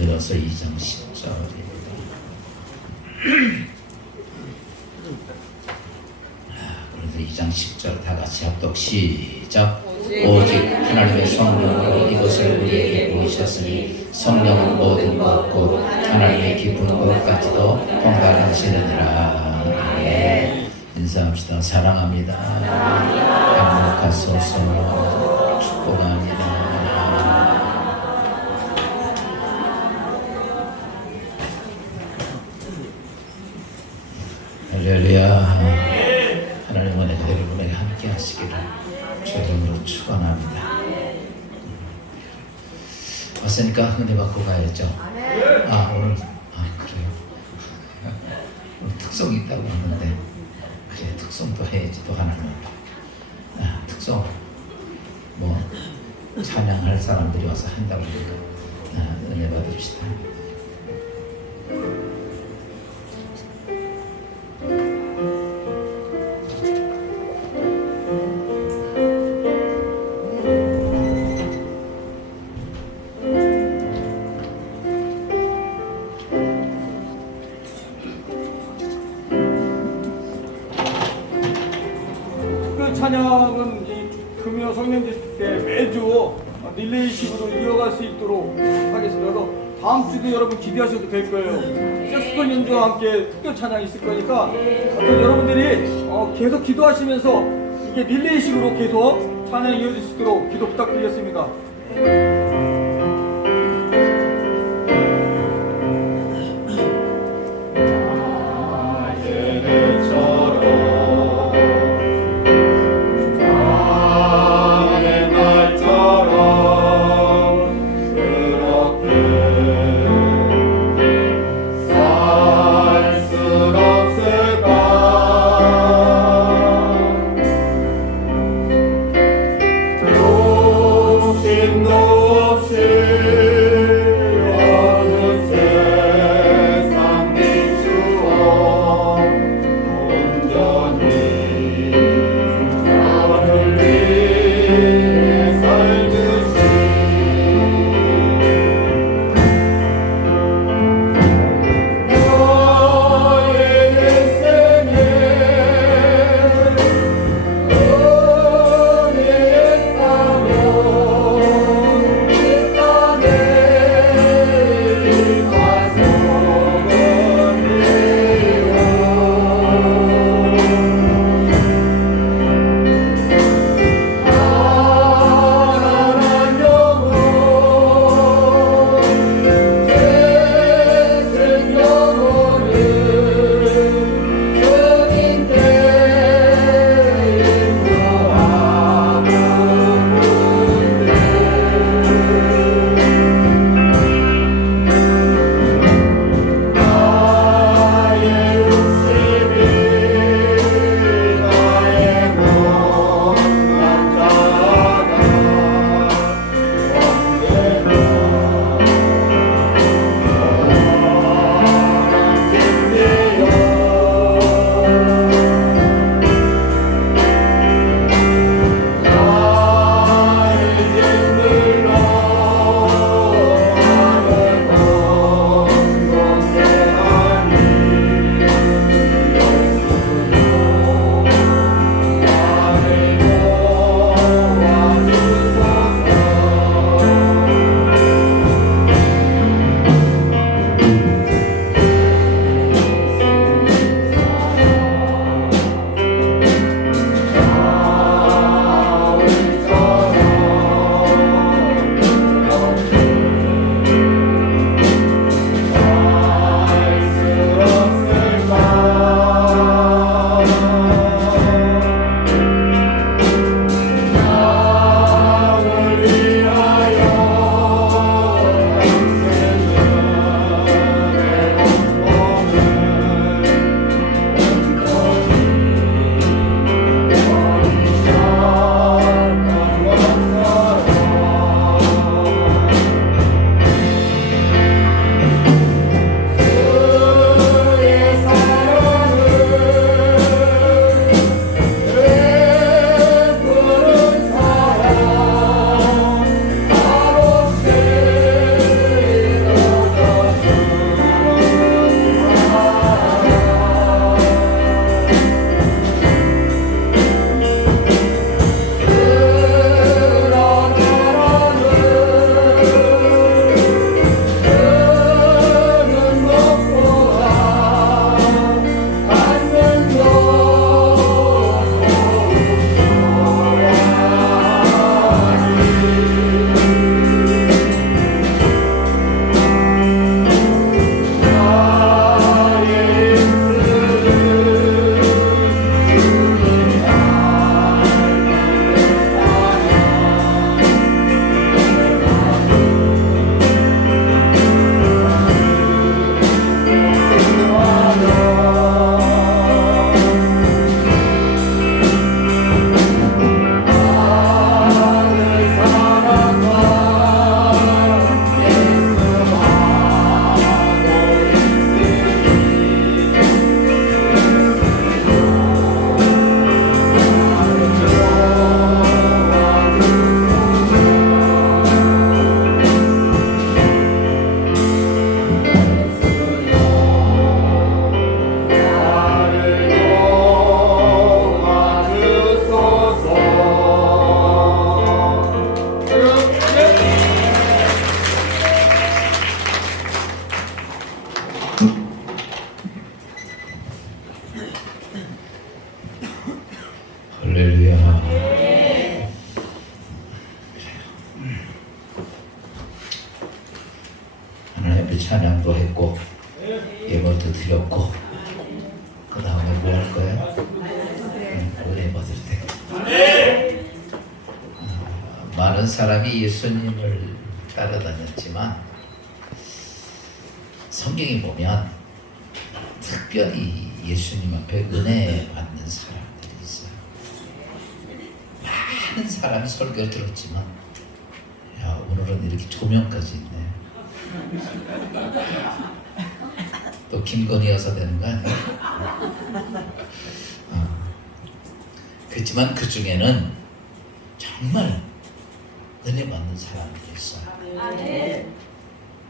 고린도전서 2장 10절입니다. 고린도 2장 10절 다 같이 합독 시작. 오직 하나님의 성령으로 이것을 우리에게 보이셨으니 성령은 모든 것 곧 하나님의 깊은 것까지도 통달하시느니라. 아멘. 인사합시다. 사랑합니다. 강력하소서. 축복합니다. 할렐루야. 하나님 은혜 여러분에게 함께 하시기를 주님으로 축원합니다. 왔으니까 은혜 받고 가야죠. 오늘 그래요. 오늘 특송이 있다고 하는데 그래 특송도 해야지. 또 하나님 특송 뭐 찬양할 사람들이 와서 한다고 하니까 은혜 받읍시다. 찬양은 이 금요 성령제식 때 매주 릴레이식으로 이어갈 수 있도록 하겠습니다. 그래서 다음 주도 여러분 기대하셔도 될 거예요. 색소폰 연주와 함께 특별 찬양이 있을 거니까 여러분들이 계속 기도하시면서 이게 릴레이식으로 계속 찬양이 이어질 수 있도록 기도 부탁드리겠습니다. 욕심도 없이 찬양도 했고 예물도 드렸고 그 다음에 뭐 할 거예요? 은혜 받을 때. 많은 사람이 예수님을 따라다녔지만 성경에 보면 특별히 예수님 앞에 은혜 받는 사람들이 있어요. 많은 사람이 설교를 들었지만 야, 오늘은 이렇게 조명까지 있네. 또 김건희 여사 되는 거 아니야? 그렇지만 그 중에는 정말 은혜 받는 사람들이 있어요.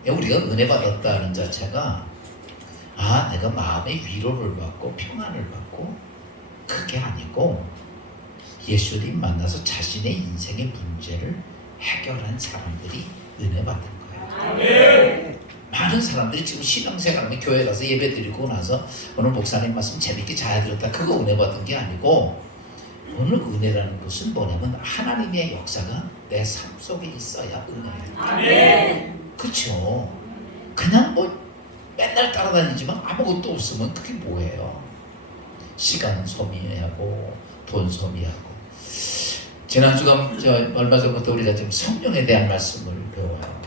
우리가 은혜 받았다는 자체가 내가 마음의 위로를 받고 평안을 받고 그게 아니고 예수님 만나서 자신의 인생의 문제를 해결한 사람들이 은혜 받는 거예요. 많은 사람들이 지금 신앙생활하면 교회 가서 예배 드리고 나서 오늘 목사님 말씀 재밌게 잘 들었다 그거 은혜 받은 게 아니고 오늘 은혜라는 것은 뭐냐면 하나님의 역사가 내 삶 속에 있어야 은혜예요. 그렇죠. 그냥 뭐 맨날 따라다니지만 아무것도 없으면 그게 뭐예요? 시간 소비하고 돈 소비하고. 지난주가 얼마 전부터 우리가 지금 성령에 대한 말씀을 배워요.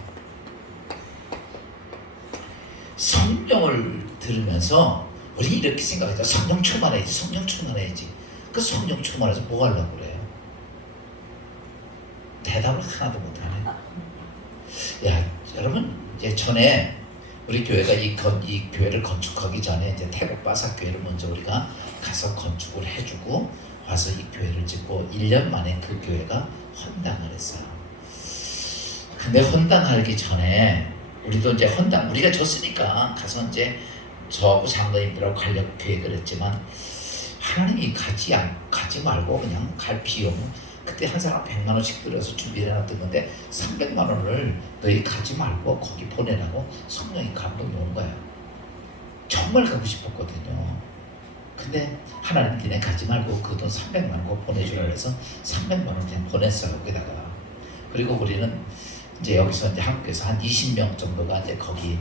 성령을 들으면서 우리 이렇게 생각하죠. 성령 충만해야지, 성령 충만해야지. 그 성령 충만해서 뭐 하려고 그래요? 대답을 하나도 못하네. 야, 여러분 이제 전에 우리 교회가 이 교회를 건축하기 전에 이제 태국 바삭 교회를 먼저 우리가 가서 건축을 해주고 와서 이 교회를 짓고 1년 만에 그 교회가 헌당을 했어요. 근데 헌당하기 전에 우리도 이제 헌당 우리가 줬으니까 가서 이제 저하고 장로님들하고 가려고 계획을 했지만 하나님이 가지 말고 그냥 갈 비용 그때 한 사람 100만 원씩 들여서 준비를 해놨던 건데 300만 원을 너희 가지 말고 거기 보내라고 성령이 감동이 온 거야. 정말 가고 싶었거든요. 근데 하나님 니네 가지 말고 그 돈 300만 원 꼭 보내주라 해서 300만 원 그냥 보냈어요. 거기다가. 그리고 우리는 이제 여기서 이제 한국에서 한 20명 정도가 이제 거기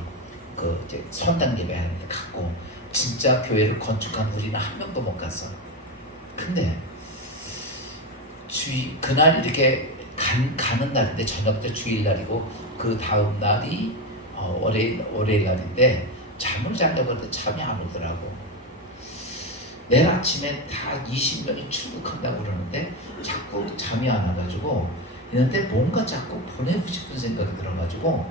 그 이제 선당 예배하는데 갔고 진짜 교회를 건축한 우리는 한 명도 못 갔어. 근데 그날 이렇게 가는 날인데 저녁 때 주일날이고 그 다음 날이 월요일 날인데 잠을 자려고 해도 잠이 안 오더라고. 내일 아침에 다 20명이 출국한다고 그러는데 자꾸 잠이 안 와가지고 있는데 뭔가 자꾸 보내고 싶은 생각이 들어가지고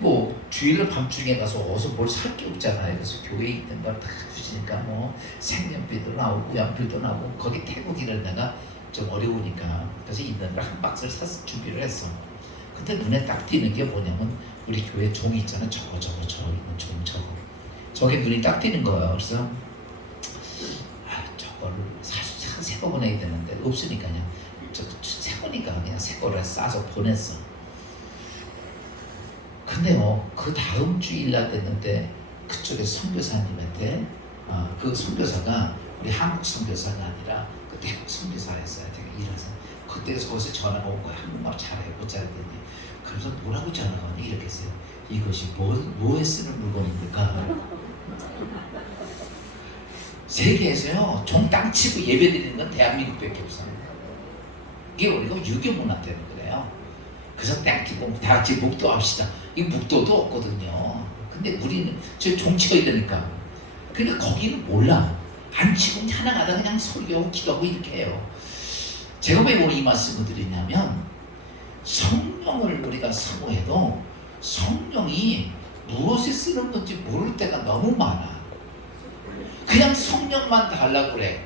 뭐 주일날 밤중에 가서 어디서 뭘 살 게 없잖아요. 그래서 교회에 있는 걸 다 주시니까 뭐 생명비도 나오고 양비도 나오고 거기 태국이라는 데가 좀 어려우니까 그래서 있는 걸 한 박스를 사서 준비를 했어. 근데 눈에 딱 띄는 게 뭐냐면 우리 교회 종이 있잖아. 저거 있는 종 저게 눈이 딱 띄는 거야. 그래서 저거를 새 거 보내야 되는데 없으니까 그냥 새 거니까 그냥 새 거를 싸서 보냈어. 근데요 그 다음 주일날 됐는데 그쪽에 선교사님한테 그 선교사가 우리 한국 선교사가 아니라 그 태국 선교사였어요. 되게 일해서 그때서 거기서 전화가 온 거야. 한국말 잘해 못 잘했더니 그래서 뭐라고 전화가 오니 이렇게 했어요. 이것이 뭐에 쓰는 물건입니까? 세계에서요 종 땅 치고 예배 드리는 건 대한민국밖에 없어요. 이게 우리가 유교 문화 때문에 그래요. 그래서 땡 치고 다 같이 묵도합시다. 이 묵도도 없거든요. 근데 우리는 저 종 치어야 되니까. 그러니까 거기는 몰라. 안 치고 찬양하다 그냥 설교하고 기도하고 이렇게 해요. 제가 왜 오늘 이 말씀을 드리냐면 성령을 우리가 사모해도 성령이 무엇에 쓰는 건지 모를 때가 너무 많아. 그냥 성령만 달라고 그래.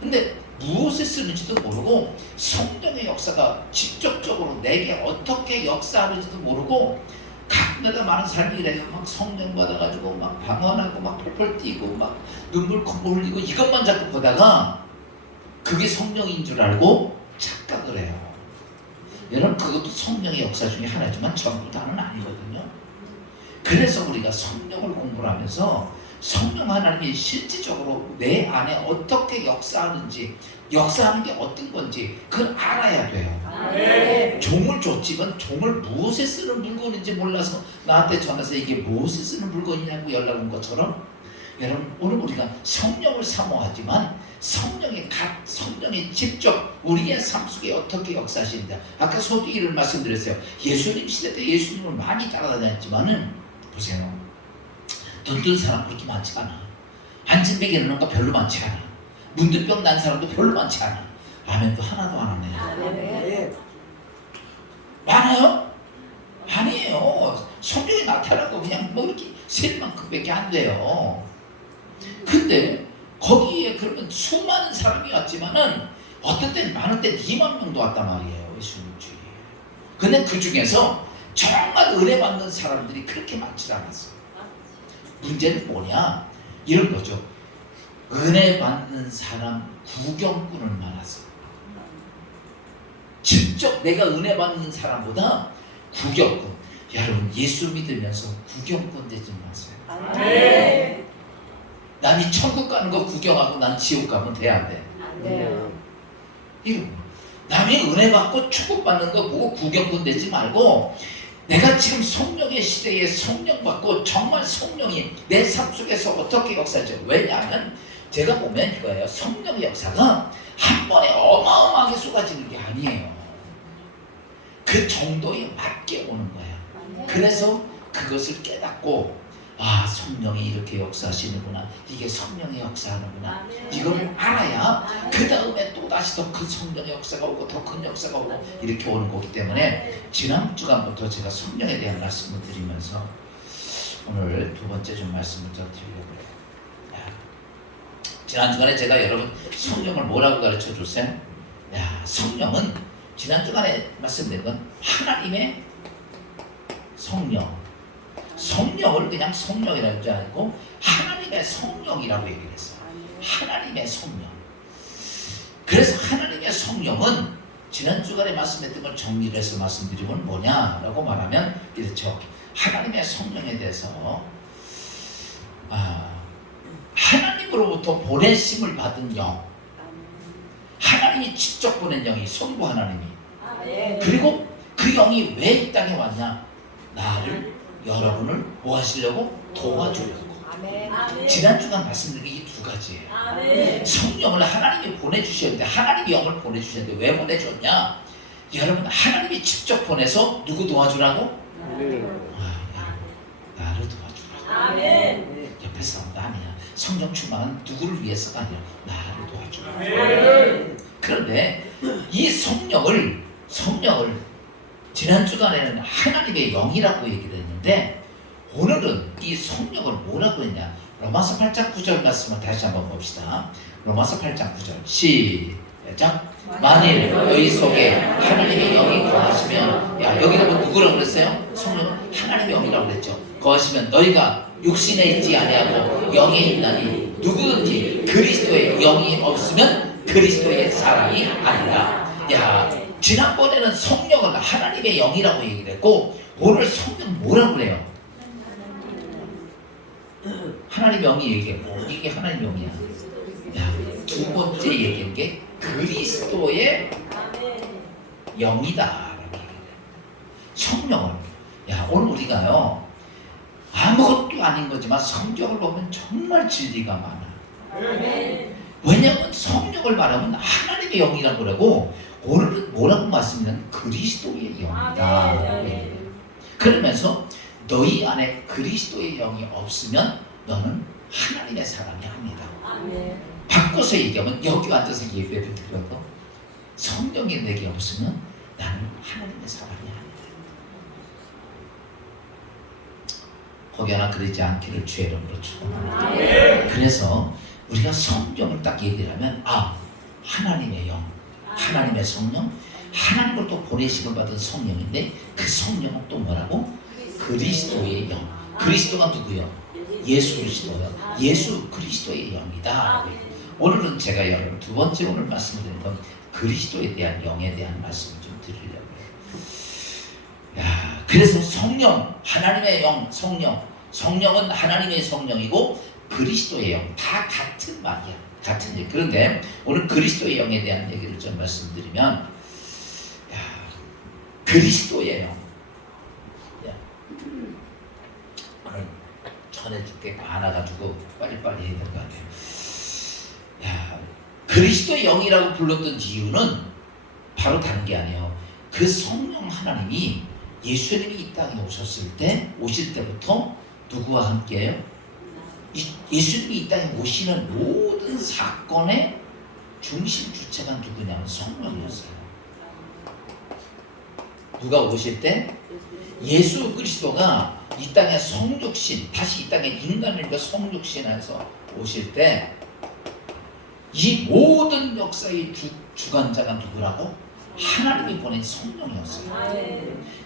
근데 무엇에 쓰는지도 모르고 성령의 역사가 직접적으로 내게 어떻게 역사하는지도 모르고 가끔가다 많은 사람이 이래요. 막 성령 받아가지고 막 방언하고 막 펄펄 뛰고 막 눈물 콧물 흘리고 이것만 자꾸 보다가 그게 성령인 줄 알고 착각을 해요. 여러분 그것도 성령의 역사 중에 하나지만 전부 다는 아니거든요. 그래서 우리가 성령을 공부를 하면서 성령 하나님이 실질적으로 내 안에 어떻게 역사하는지 역사하는 게 어떤 건지 그걸 알아야 돼요. 종을 줬지만 종을 무엇에 쓰는 물건인지 몰라서 나한테 전화해서 이게 무엇에 쓰는 물건이냐고 연락 온 것처럼, 여러분 오늘 우리가 성령을 사모하지만 성령이 직접 우리의 삶 속에 어떻게 역사하시는가. 아까 소개를 말씀드렸어요. 예수님 시대 때 예수님을 많이 따라다녔지만은 보세요, 눈 뜬 사람 그렇게 많지 않아. 안진뱅이 일어난 거 별로 많지 않아. 문둥병 난 사람도 별로 많지 않아. 아멘도 하나도 안 하네요. 많아요? 아니에요. 성령이 나타난 거 그냥 뭐 이렇게 셀 만큼밖에 안 돼요. 근데 거기에 그러면 수많은 사람이 왔지만은 어떤 때는 많은 때는 2만 명도 왔단 말이에요. 예수님 주위에. 근데 그 중에서 정말 은혜 받는 사람들이 그렇게 많지 않았어요. 문제는 뭐냐? 이런 거죠. 은혜 받는 사람 구경꾼은 많았어요. 직접 내가 은혜 받는 사람보다 구경꾼. 여러분 예수 믿으면서 구경꾼 되지 마세요. 남이 천국 가는 거 구경하고 난 지옥 가면 돼, 안 돼? 안 돼요. 이런 거. 남이 은혜 받고 축복 받는 거 보고 구경꾼 되지 말고, 내가 지금 성령의 시대에 성령 받고 정말 성령이 내 삶 속에서 어떻게 역사하죠? 왜냐하면 제가 보면 이거예요. 성령의 역사가 한 번에 어마어마하게 쏟아지는 게 아니에요. 그 정도에 맞게 오는 거야. 그래서 그것을 깨닫고, 아, 성령이 이렇게 역사하시는구나. 이게 성령의 역사하는구나. 이걸 알아야 그 다음에 또 다시 더 큰 성령의 역사가 오고 더 큰 역사가 오고 이렇게 오는 거기 때문에 지난 주간부터 제가 성령에 대한 말씀을 드리면서 오늘 두 번째 좀 말씀을 좀 드리려고 해요. 지난 주간에 제가 여러분 성령을 뭐라고 가르쳐 줬어요? 야, 성령은 지난 주간에 말씀드린 건 하나님의 성령. 성령을 그냥 성령이라고 하지 않고 하나님의 성령이라고 얘기를 했어요. 하나님의 성령. 그래서 하나님의 성령은 지난 주간에 말씀했던 걸 정리를 해서 말씀드리면 뭐냐라고 말하면 이렇죠. 하나님의 성령에 대해서 하나님으로부터 보내심을 받은 영, 하나님이 직접 보낸 영이 성부 하나님이, 그리고 그 영이 왜 이 땅에 왔냐? 나를, 여러분을 뭐 하시려고? 도와주려고. 지난 주간 말씀드린 게 이 두 가지예요. 성령을 하나님이 보내주셨는데, 하나님이 영을 보내주셨는데 왜 보내줬냐? 여러분 하나님이 직접 보내서 누구 도와주라고? 나를 도와주라고. 옆에 사람도 아니야. 성령 충만은 누구를 위해서가 아니라 나를 도와주라고. 그런데 이 성령을 지난 주간에는 하나님의 영이라고 얘기를 했는데, 오늘은 이 성령을 뭐라고 했냐? 로마서 8장 9절 말씀을 다시 한번 봅시다. 로마서 8장 9절 시작. 만일 너희 속에 하나님의 영이 거하시면, 야, 여기가 뭐 누구라고 그랬어요? 성령은 하나님의 영이라고 그랬죠. 거하시면 너희가 육신에 있지 아니하고 영에 있나니, 누구든지 그리스도의 영이 없으면 그리스도의 사람이 아니라. 야, 지난번에는 성령은 하나님의 영이라고 얘기를 했고, 오늘 성령 뭐라고 그래요? 하나님의 영이 얘기했고, 이게 하나님의 영이야. 야, 두 번째 얘기한 게 그리스도의 영이다. 성령을. 야, 오늘 우리가요, 아무것도 아닌 거지만 성경을 보면 정말 진리가 많아. 왜냐하면 성령을 말하면 하나님의 영이라고 그러고, 오늘은 뭐라고 말씀드리면 그리스도의 영이다. 그러면서 너희 안에 그리스도의 영이 없으면 너는 하나님의 사람이 아니다. 바꿔서 얘기하면 여기 앉아서 예배를 드려도 성령이 내게 없으면 나는 하나님의 사람이 아니다. 거기 하나 그러지 않기를 주의 이름으로 축원합니다. 그래서 우리가 성령을 딱 얘기를 하면, 하나님의 영, 하나님의 성령, 하나님을 또 보내심을 받은 성령인데, 그 성령은 또 뭐라고? 그리스도의 영. 그리스도가 누구요? 예수 그리스도요. 예수 그리스도의 영이다. 오늘은 제가 여러분 두 번째 오늘 말씀드리는 건 그리스도에 대한 영에 대한 말씀을 좀 드리려고요. 야, 그래서 성령, 하나님의 영, 성령은 하나님의 성령이고 그리스도의 영, 다 같은 말이야. 같은 얘기. 그런데 오늘 그리스도의 영에 대한 얘기를 좀 말씀드리면, 야, 그리스도예요. 오늘 전해줄 게 많아가지고 빨리빨리 해야 될 것 같아요. 그리스도 영이라고 불렀던 이유는 바로 다른 게 아니에요. 그 성령 하나님이 예수님이 이 땅에 오실 때부터 누구와 함께해요? 예수님이 이 땅에 오시는 모든 사건의 중심 주체가 누구냐면 성령이었어요. 누가 오실 때? 예수 그리스도가 이 땅에 성육신, 다시 이 땅에 인간과 성육신에서 오실 때 이 모든 역사의 주관자가 누구라고? 하나님이 보낸 성령이었어요.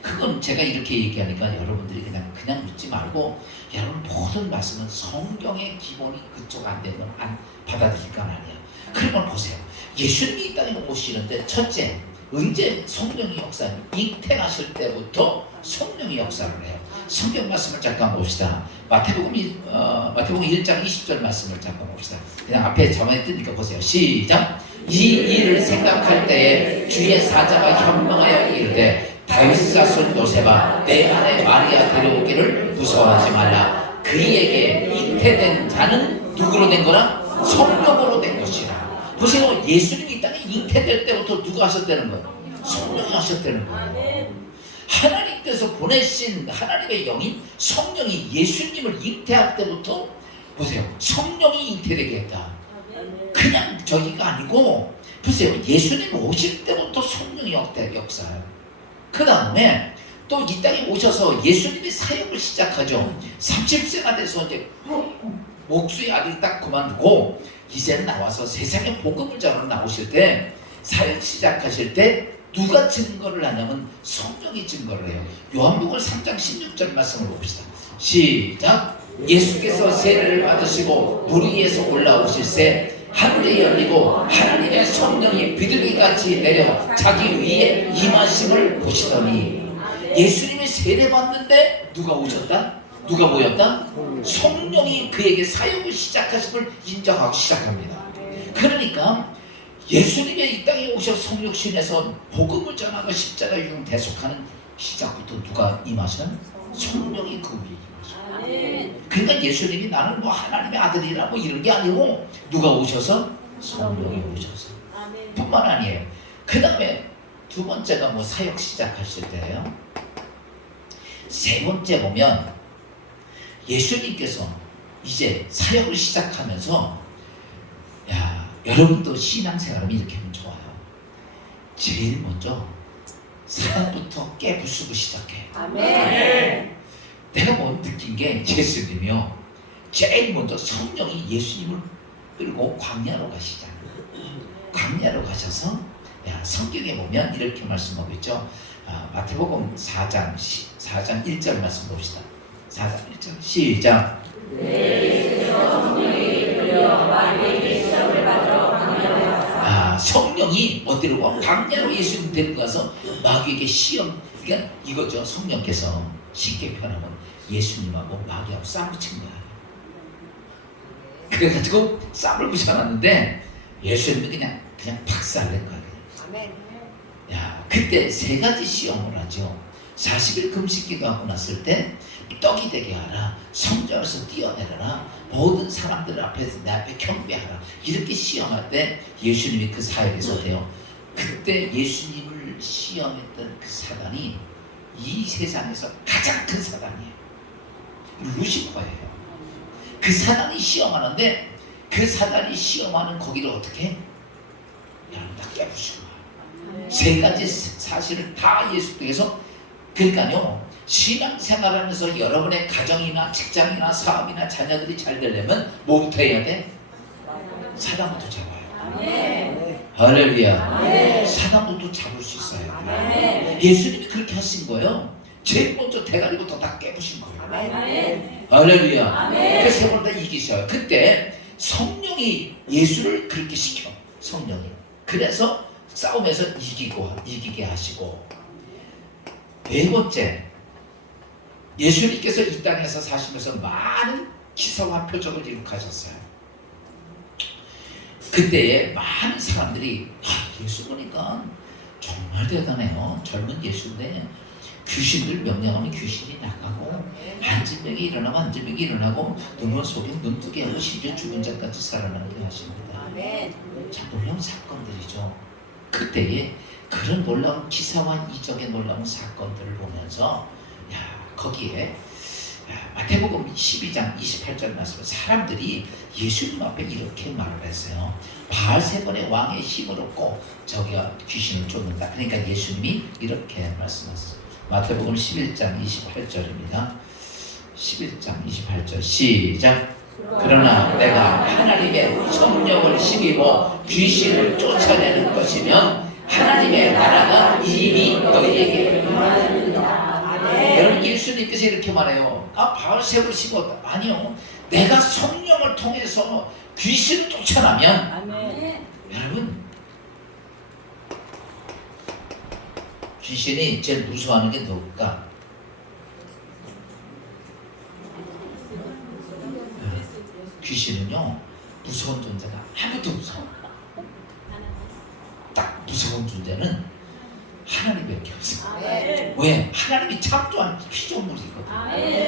그건 제가 이렇게 얘기하니까 여러분들이 그냥 믿지 말고, 여러분 모든 말씀은 성경의 기본이 그쪽 안 되면 안 받아들일 건 아니에요. 그러면 보세요. 예수님이 이 땅에 오시는데 첫째, 언제 성령이 역사는 잉태하실 때부터 성령이 역사를 해요. 성경 말씀을 잠깐 봅시다. 마태복음 1장 20절 말씀을 잠깐 봅시다. 그냥 앞에 자막에 뜨니까 보세요. 시작. 이 일을 생각할 때에 주의 사자가 현명하여 이르되 다윗 자손 요셉아 내 아내 마리아 데려오기를 무서워하지 말라. 그에게 잉태된 자는 누구로 된 거라? 성령으로 된 것이라. 보세요. 예수님이 이 땅에 잉태될 때부터 누가 하셨다는 거예요? 성령이 하셨다는 거예요. 하나님께서 보내신 하나님의 영인 성령이 예수님을 잉태할 때부터 보세요. 성령이 잉태되게 했다. 그냥 저기가 아니고 보세요. 예수님 오실 때부터 성령이 역사해요. 그 다음에 또 이 땅에 오셔서 예수님이 사역을 시작하죠. 30세가 돼서 이제 목수의 아들이 딱 그만두고 이제는 나와서 세상에 복음을 전하러 나오실 때 사역 시작하실 때 누가 증거를 하냐면 성령이 증거를 해요. 요한복음 3장 16절 말씀을 봅시다. 시작. 예수께서 세례를 받으시고 물 위에서 올라오실새 하늘이 열리고 하나님의 성령이 비둘기같이 내려 자기 위에 임하심을 보시더니, 예수님이 세례 받는데 누가 오셨다? 누가 모였다? 성령이 그에게 사역을 시작하심을 인정하고 시작합니다. 그러니까 예수님의 이 땅에 오셔서 성육신에서 복음을 전하고 십자가 유흥 대속하는 시작부터 누가 임하셔? 성령이 그 위에 임하셔. 그러니까 예수님이 나는 뭐 하나님의 아들이라 뭐 이런 게 아니고 누가 오셔서? 성령이 오셔서. 뿐만 아니에요. 그 다음에 두 번째가 뭐 사역 시작하실 때예요. 세 번째 보면 예수님께서 이제 사역을 시작하면서 여러분도 신앙생활하면 이렇게 하면 좋아요. 제일 먼저 사랑부터 깨부수고 시작해. 아멘. 내가 뭐 느낀 게 예수님이요. 제일 먼저 성령이 예수님을 끌고 광야로 가시잖아요. 광야로 가셔서 성경에 보면 이렇게 말씀하고 있죠. 마태복음 4장 1절 말씀 봅시다. 4장 1절 시작. 성령이 어디로 가? 광야로 예수님 데리고 가서 마귀에게 시험, 그러니까 이거죠. 성령께서 쉽게 표현하면 예수님하고 마귀하고 싸움 붙인 거야. 그래가지고 싸움을 붙여놨는데 예수님이 그냥 박살낸 거야. 그때 세 가지 시험을 하죠. 40일 금식기도 하고 났을 때 떡이 되게 하라, 성전에서 뛰어내려라, 모든 사람들 앞에서 내 앞에 경배하라, 이렇게 시험할 때 예수님이 그 사역에서 돼요. 그때 예수님을 시험했던 그 사단이 이 세상에서 가장 큰 사단이에요. 루시퍼예요. 그 사단이 시험하는데 그 사단이 시험하는 거기를 어떻게 해? 여러분 다 깨부수고 세 가지 사실을 다 예수 통해서. 그러니까요, 신앙생활하면서 여러분의 가정이나 직장이나 사업이나 자녀들이 잘 되려면 뭐부터 해야 돼? 사단부터 잡아요. 아멘. 할렐루야. 아멘. 사단부터 잡을 수 있어요. 아멘. 예수님이 그렇게 하신 거예요. 제일 먼저 대가리부터 다 깨부신 거예요. 아멘. 할렐루야. 아멘. 그 세 번 다 이기셔요. 그때 성령이 예수를 그렇게 시켜. 성령이. 그래서 싸움에서 이기게 하시고, 네 번째, 예수님께서 이 땅에서 사시면서 많은 기사와 표적을 이룩하셨어요. 그때에 많은 사람들이 예수 보니까 정말 대단해요. 젊은 예수인데 귀신들 명령하면 귀신이 나가고 안진병이 일어나면 안진병이 일어나고 눈먼 속에 눈뜨게 하고 심지어 죽은 자까지 살아나게 하십니다. 참 놀라운 사건들이죠. 그때에 그런 놀라운 기사와 이적의 놀라운 사건들을 보면서 거기에 마태복음 12장 28절 말씀에 사람들이 예수님 앞에 이렇게 말을 했어요. 바알세번의 왕의 힘을 얻고 저기가 귀신을 쫓는다. 그러니까 예수님이 이렇게 말씀하셨어요. 마태복음 11장 28절입니다. 11장 28절 시작. 그러나 내가 하나님의 성령을 힘입어 귀신을 쫓아내는 것이면 하나님의 나라가 이미 너희에게 임하느니라. 여러분 예수님께서 이렇게 말해요. 바알세바를 심었다. 아니요. 내가 성령을 통해서 귀신을 쫓아내면 여러분 귀신이 제일 무서워하는 게 누굴까? 귀신은요 무서운 존재가 아무도 무서워. 딱 무서운 존재는 하나님밖에 없어. 왜? 하나님이 창조한 피조물이거든.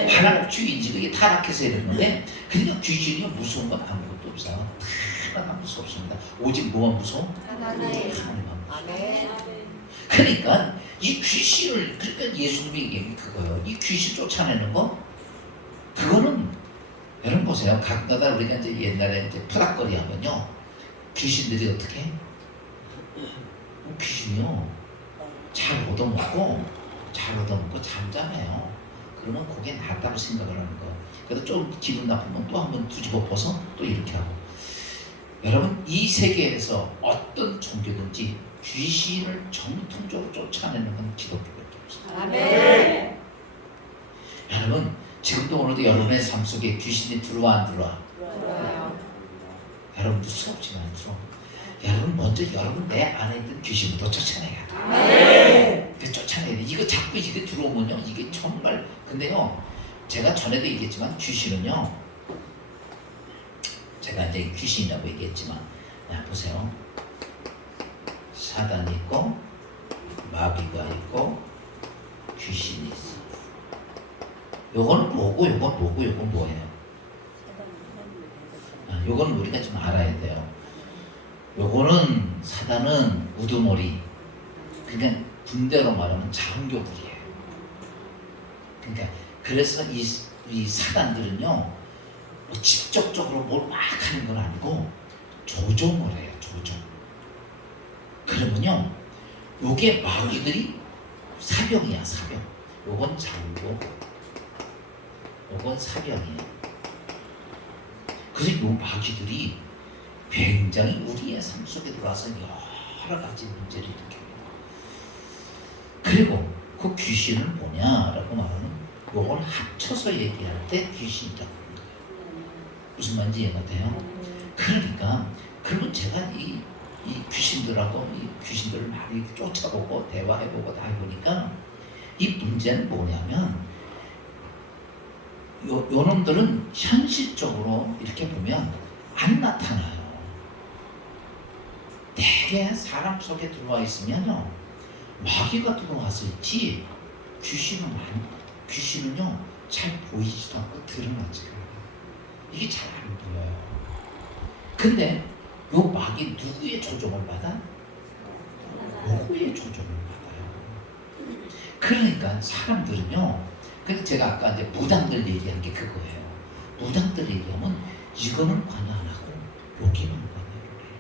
하나님 주인이지. 그게 타락해서 이랬는데 그러니까 귀신이 무서운 건 아무것도 없어요. 하나가 무섭습니다. 오직 뭐가 무서워? 하나님만 무서워. 그러니까 이 귀신을 그러니까 예수님이 얘기한 그거예요. 이 귀신 쫓아내는 거 그거는 여러분 보세요. 가끔가다 우리가 이제 옛날에 이제 푸닥거리 하면요 귀신들이 어떻게 해? 귀신이요 잘 얻어먹고 잠자네요. 그러면 그게 낫다고 생각을 하는 거예요. 그래서 좀 기분 나쁘면 또 한번 뒤집어 벗어 또 이렇게 하고. 여러분 이 세계에서 어떤 종교든지 귀신을 정통적으로 쫓아내는 건 기독교밖에 없어요. 아멘. 여러분 지금도 오늘도 여러분의 삶 속에 귀신이 들어와 안 들어와? 여러분도 수없지만 들어와. 여러분 먼저 여러분 내 안에 있는 귀신부터 쫓아내야 돼. 그 쫓아내야 돼. 이거 자꾸 이게 들어오면요 이게 정말 근데요 제가 전에도 얘기했지만 귀신은요 제가 이제 귀신이라고 얘기했지만 보세요. 사단이 있고 마귀가 있고 귀신이 있어. 요건 뭐고 요건 뭐고 요건 뭐예요? 요건 우리가 좀 알아야 돼요. 요거는 사단은 우두머리. 그러니까 군대로 말하면 장교들이에요. 그러니까 그래서 이 사단들은요 뭐 직접적으로 뭘 막 하는 건 아니고 조종을 해요. 조종. 그러면요 요게 마귀들이 사병이야. 사병. 요건 장교, 요건 사병이에요. 그래서 요 마귀들이 굉장히 우리의 삶 속에 들어와서 여러 가지 문제를 일으킵니다. 그리고 그 귀신은 뭐냐라고 말하면 요걸 합쳐서 얘기할 때 귀신이라고 합니다. 무슨 말인지 이해가 돼요? 그러니까 그러면 제가 이 귀신들하고 이 귀신들을 많이 쫓아보고 대화해보고 다 해보니까 이 문제는 뭐냐면 요 놈들은 현실적으로 이렇게 보면 안 나타나요. 대개 사람 속에 들어와 있으면요 마귀가 들어와서 있지 귀신은요 잘 보이지도 않고 드러나지가 않아요. 이게 잘 안 보여요. 근데 요 마귀 누구의 조종을 받아? 누구의 조종을 받아요. 그러니까 사람들은요 그래서 제가 아까 이제 무당들 얘기한 게 그거예요. 무당들 얘기하면 이거는 관여 안 하고 여기는 관여를 해요.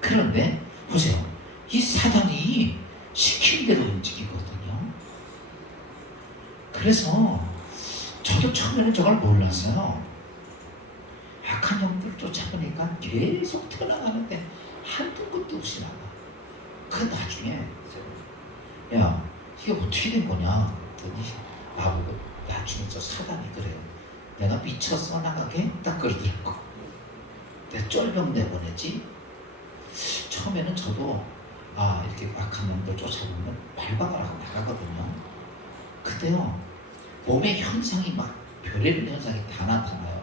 그런데 보세요. 이 사단이 시킨 대로 움직이거든요. 그래서 저도 처음에는 저걸 몰랐어요. 악한 영들을 쫓아보니까 계속 튀어나가는데 한두 끝도 없이 나가. 그 나중에 야 이게 어떻게 된 거냐 그랬더니 나보고 나중에 저 사단이 그래요. 내가 미쳤어 나가게? 딱 그러더라고. 내가 쫄병 내보내지. 처음에는 저도 이렇게 악한 놈들 쫓아보면 발박하고 나가거든요. 그때요 몸의 현상이 막 별의별 현상이 다 나타나요.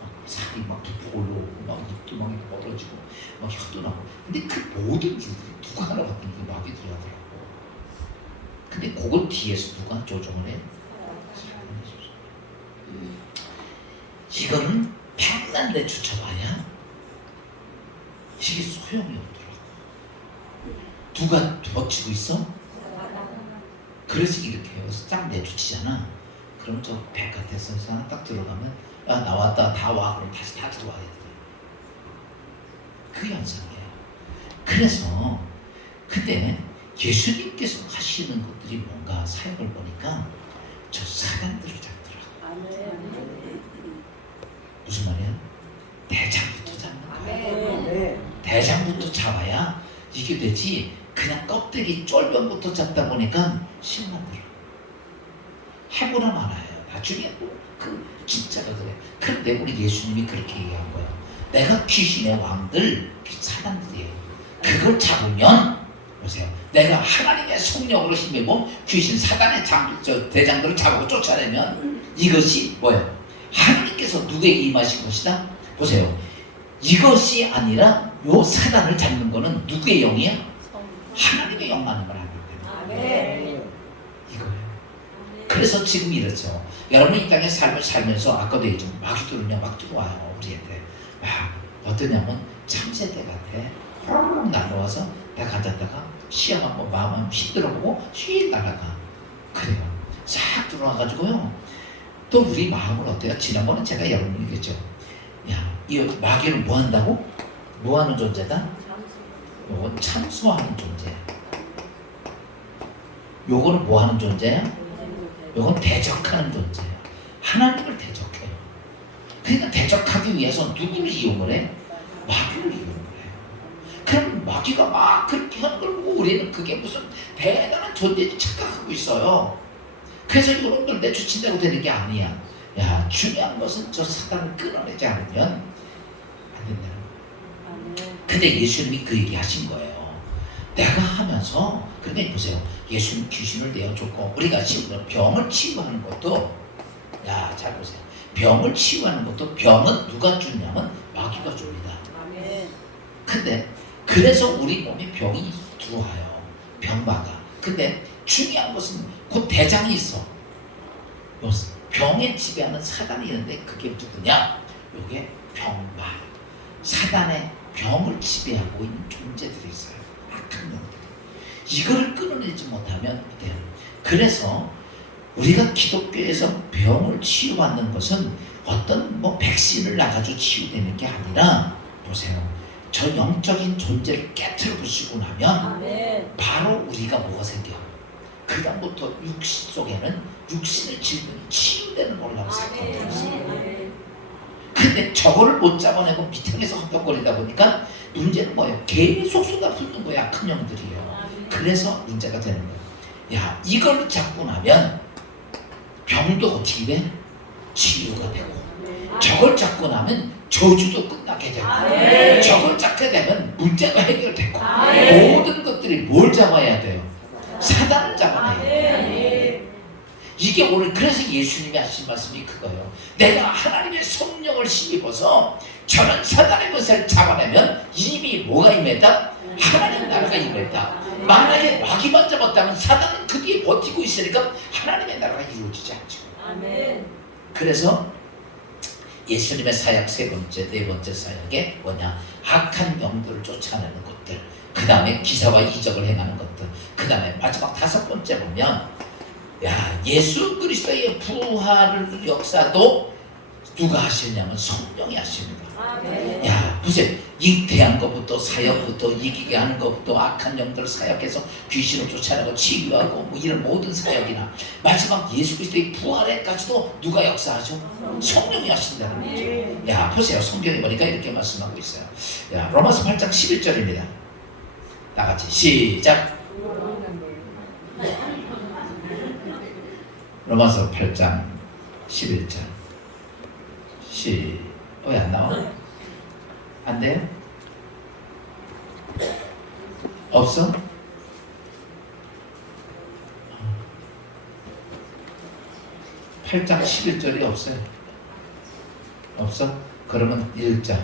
막 살이 막 부풀고 막 입도 막 벌어지고 막 혀도 나고. 근데 그 모든 일들이 누가 하나 봤더니 그 마귀 들어가더라고. 근데 그걸 뒤에서 누가 조종을 해? 이거는 백날 내쫓아봐야 이게 소용이 없더라고. 누가 버티고 있어? 그래서 이렇게 해요. 딱 내쫓지잖아. 그럼 저 바깥에서 사람 딱 들어가면 야 나왔다 다 와. 그럼 다시 다 들어와야 돼. 그 현상이에요. 그래서 그때 예수님께서 하시는 것들이 뭔가 사역을 보니까 저 사단들을 잡더라고. 무슨 말이야? 대장부터 잡는 거야. 대장부터 잡아야 이게 되지. 그냥 껍데기 쫄면부터 잡다 보니까 힘만 들어. 해보나 말아요. 나중에 그 진짜가 그래. 그런데 우리 예수님이 그렇게 얘기한 거야. 내가 귀신의 왕들 사단들이에요. 그걸 잡으면 보세요. 내가 하나님의 성령으로 힘입어 귀신 사단의 대장들을 잡고 쫓아내면 이것이 뭐예요? 하나님께서 누구에게 임하신 것이다? 보세요. 이것이 아니라 요 사단을 잡는 거는 누구의 영이야? 하나님의 영만을 말하는 거예요. 이거예요. 그래서 지금 이렇죠. 여러분 이 땅에 삶을 살면서 아까도 얘기했죠. 마귀 들으면 막 들어와요. 우리한테. 어떠냐면 참새들 같아. 호로록 날아와서 딱 앉았다가 시험 한번 마음 한번 휙 들어보고 휙 날아가. 그래요. 싹 들어와가지고요. 또 우리 마음을 어때요? 지난번에 제가 여러분 얘기했죠. 야, 이 마귀는 뭐 한다고? 뭐 하는 존재다? 요건 참소하는 존재야. 요거는 뭐 하는 존재야? 요건 대적하는 존재야. 하나님을 대적해요. 그러니까 대적하기 위해서 누구를 이용을 해? 마귀를 이용을 해요. 그럼 마귀가 막 그렇게 하는 걸 보고 우리는 그게 무슨 대단한 존재인지 착각하고 있어요. 그래서 이놈들 내쫓친다고 되는 게 아니야. 야, 중요한 것은 저 사단을 끊어내지 않으면 안 된다는 거예요. 근데 예수님이 그 얘기 하신 거예요. 내가 하면서, 그러니까 보세요. 예수님 귀신을 내어줬고, 우리가 지금 병을 치유하는 것도, 야, 잘 보세요. 병을 치유하는 것도 병은 누가 주냐면 마귀가 줍니다. 근데 그래서 우리 몸에 병이 들어와요. 병마가. 근데 중요한 것은 그 대장이 있어. 병에 지배하는 사단이 있는데 그게 누구냐? 이게 병마. 사단의 병을 지배하고 있는 존재들이 있어요. 악한 놈들이. 이거를 끊어내지 못하면 돼요. 그래서 우리가 기독교에서 병을 치유받는 것은 어떤 뭐 백신을 놔가지고 치유되는 게 아니라 보세요. 저 영적인 존재를 깨트려 부수고 나면 바로 우리가 뭐가 생겨? 그 다음부터 육신 속에는 육신의 질병이 치유되는 걸로 사건이 있어요. 근데 저거를 못 잡아내고 밑에서 헛떡거리다 보니까 문제는 뭐예요? 계속 쏟아붓는 거야. 큰 영들이에요. 그래서 문제가 되는 거예요. 야, 이걸 잡고 나면 병도 어떻게 돼? 치유가 되고, 저걸 잡고 나면 저주도 끝나게 되고, 저걸 잡게 되면 문제가 해결되고, 모든 것들이 뭘 잡아야 돼요? 사단을 잡아내야 돼요. 이게 오늘 그래서 예수님이 하신 말씀이 그거예요. 내가 하나님의 성령을 힘입어서 저런 사단의 것을 잡아내면 이미 뭐가 임했다? 하나님 나라가 임했다. 만약에 마귀만 잡았다면 사단은 그 뒤에 버티고 있으니까 하나님의 나라가 이루어지지 않죠. 그래서 예수님의 사역 세 번째, 네 번째 사역에 뭐냐? 악한 영들을 쫓아내는 것들, 그 다음에 기사와 이적을 행하는 것들, 그 다음에 마지막 다섯 번째 보면, 야, 예수 그리스도의 부활을 역사도 누가 하시냐면 성령이 하십니다. 야, 보세요. 잉태한 것부터 사역부터 이기게 하는 것부터 악한 영들을 사역해서 귀신을 쫓아내고 치유하고 뭐 이런 모든 사역이나 마지막 예수 그리스도의 부활에까지도 누가 역사하죠? 성령이 하신다는 거죠. 야, 보세요. 성경에 보니까 이렇게 말씀하고 있어요. 야, 로마서 8장 11절입니다. 다 같이 시작. 로마서 8장 11절. 왜 안 나와? 안 돼요? 없어? (8장 11절이) 없어요. 없어? 그러면 읽자.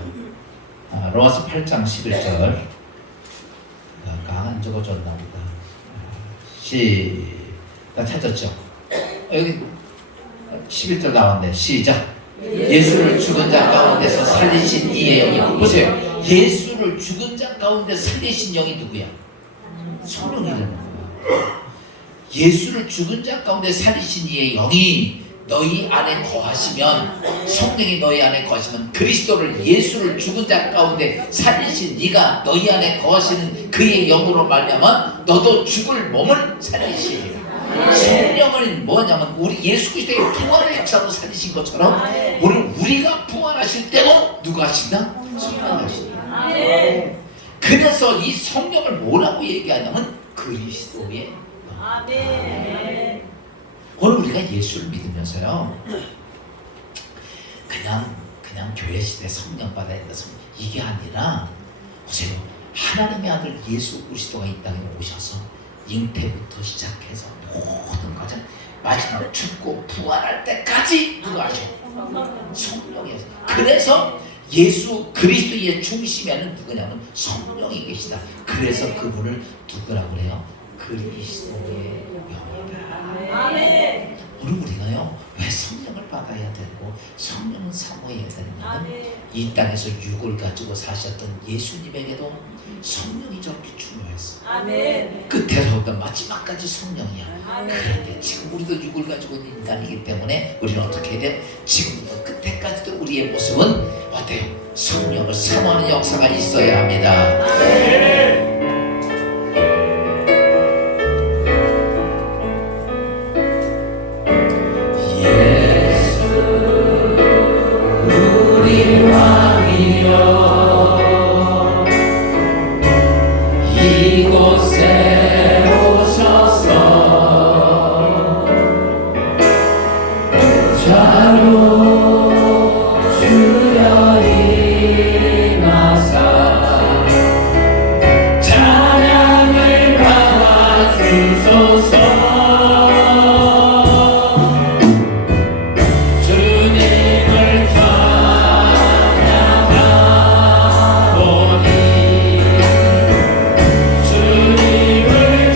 로마서 8장 11절. 강한 적어줬나 보다. 나 찾았죠? 여기 11절 나왔네. 시작. 예수를 죽은 자 가운데서 살리신 이의 영이. 보세요. 예수를 죽은 자 가운데 살리신 영이 누구야? 성령이라는 거야. 예수를 죽은 자 가운데 살리신 이의 영이 너희 안에 거하시면, 성령이 너희 안에 거하시면, 그리스도를, 예수를 죽은 자 가운데 살리신 이가 너희 안에 거하시는 그의 영으로 말미암아 너도 죽을 몸을 살리시리라. 성령은 뭐냐면 우리 예수 그리스도의 부활의 역사로 살리신 것처럼 우리가 부활하실 때도 누가 하신다? 성령이 하신다. 그래서 이 성령을 뭐라고 얘기하냐면 그리스도의 영. 오늘 우리가 예수를 믿으면서요, 그냥 교회 시대 성령 받아야 된다, 이게 아니라, 보세요. 하나님의 아들 예수 그리스도가 이 땅에 오셔서 잉태부터 시작해서 모든 과정, 마지막 죽고 부활할 때까지 누가 하셔? 성령이었어. 그래서 예수 그리스도의 중심에는 누구냐면 성령이 계시다. 그래서 그분을 누구라고 그래요? 그리스도의 영이다. 오늘 우리가요, 왜 성령을 받아야 되고 성령은 사모해야 되느냐면, 이 땅에서 육을 가지고 사셨던 예수님에게도 성령이 저렇게 중요했어. 끝에서부터 마지막까지 성령이야. 그런데 지금 우리도 육을 가지고 있는 인간이기 때문에 우리는 어떻게 해야 돼? 지금부터 끝에까지도 우리의 모습은 어때요? 성령을 사모하는 역사가 있어야 합니다. 이곳에 오셔서 자로 주여 임하사 찬양을 받아주소서. 주님을 찬양하오니 주님을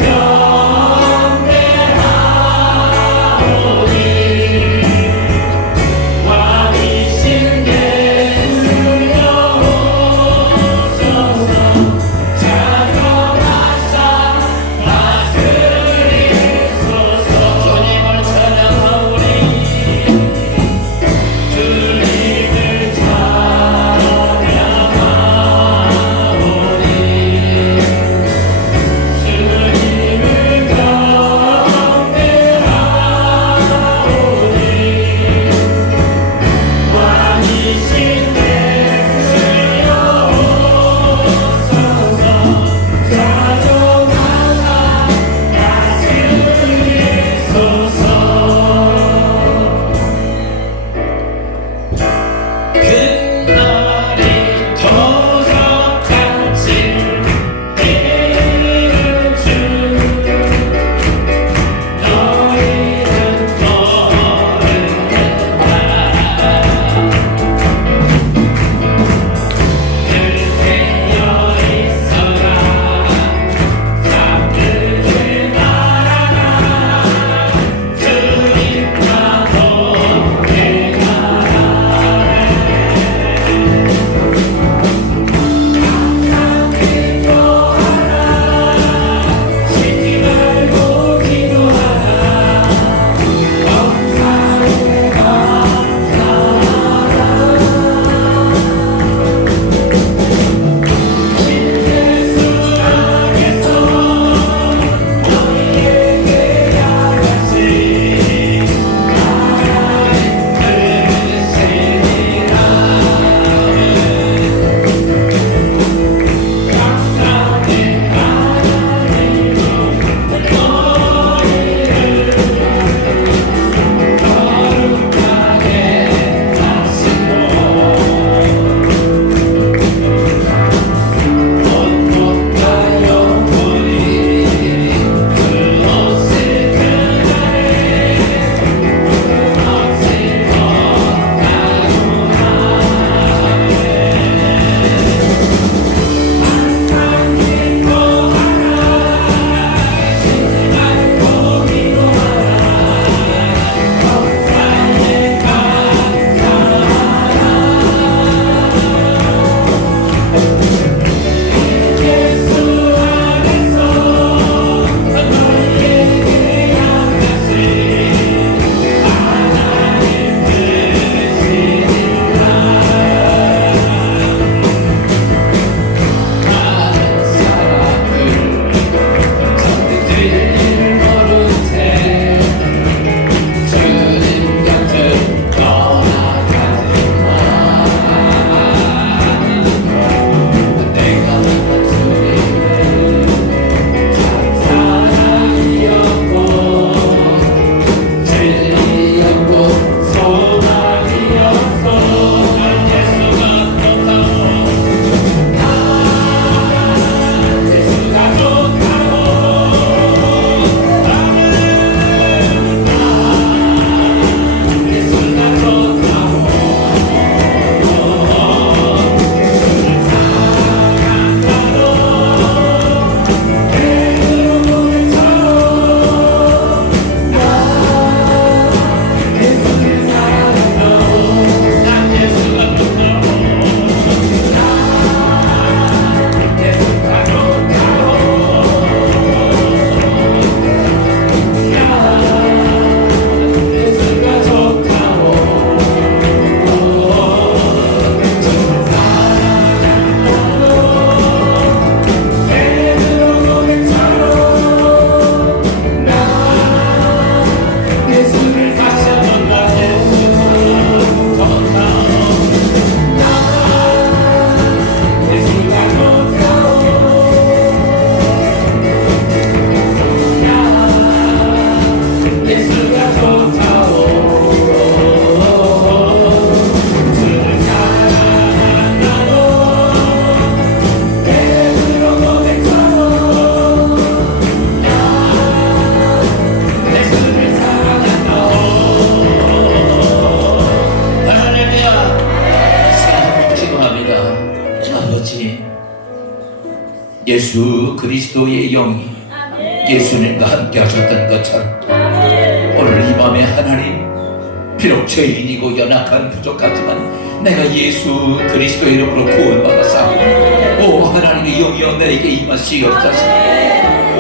예수 그리스도의 영이 예수님과 함께 하셨던 것처럼 오늘 이 밤에 하나님, 비록 죄인이고 연약한 부족하지만 내가 예수 그리스도의 이름으로 구원받았사오니 오 하나님의 영이여 내게 임하시옵소서.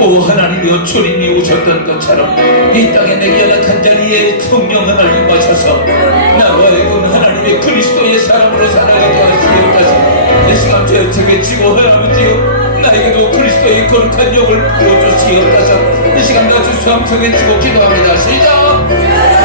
오 하나님이여 주님이 오셨던 것처럼 이 땅에 내게 연약한 자리에 성령 하나님 오셔서 나와 하여금 하나님의 그리스도의 사람으로 살아가게 하시옵소서. 이 시간 되어쳐 외치고 하나님이여 나에게도 그리스도의 거룩한 영을 부어주시옵소서. 이 시간 같이 수함쳐 외치고 기도합니다. 시작.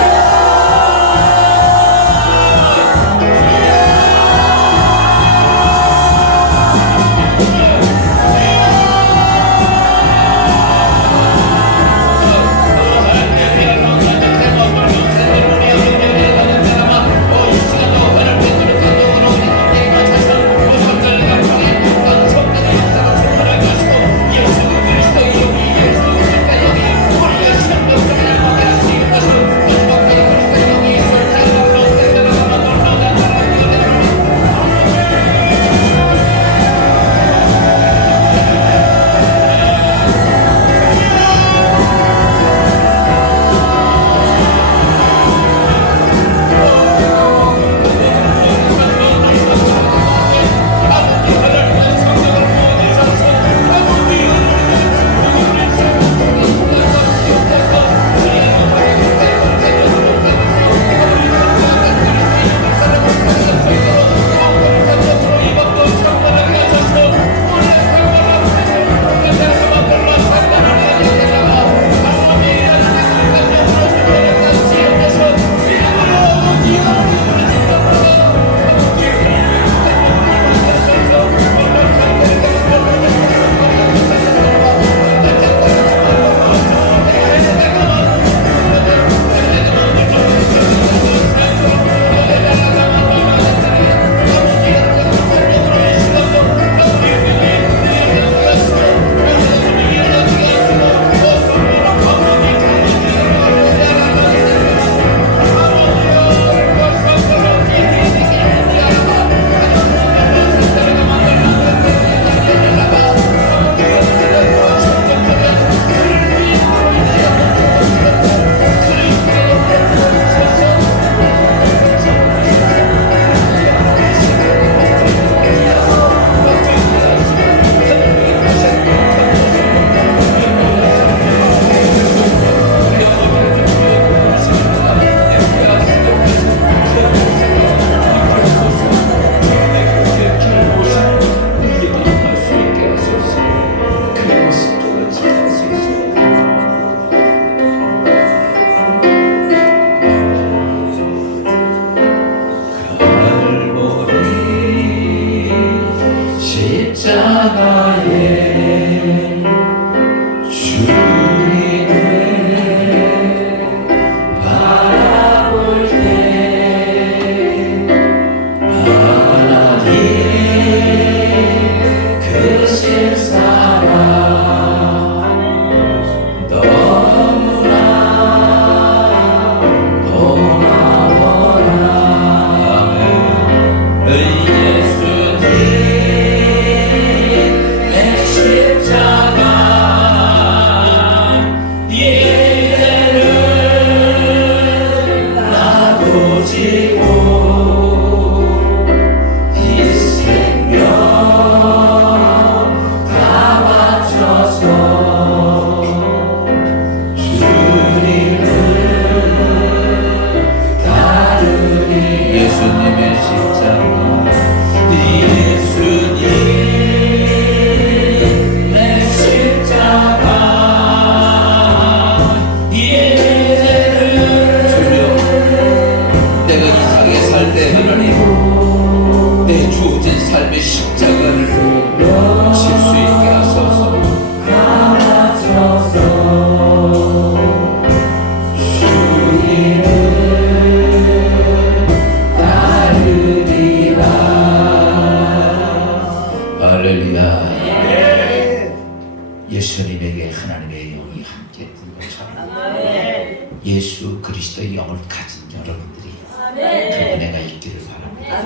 예수님에게 하나님의 영이 함께 있는 것처럼 예수 그리스도의 영을 가진 여러분들이 그 은혜가 있기를 바랍니다.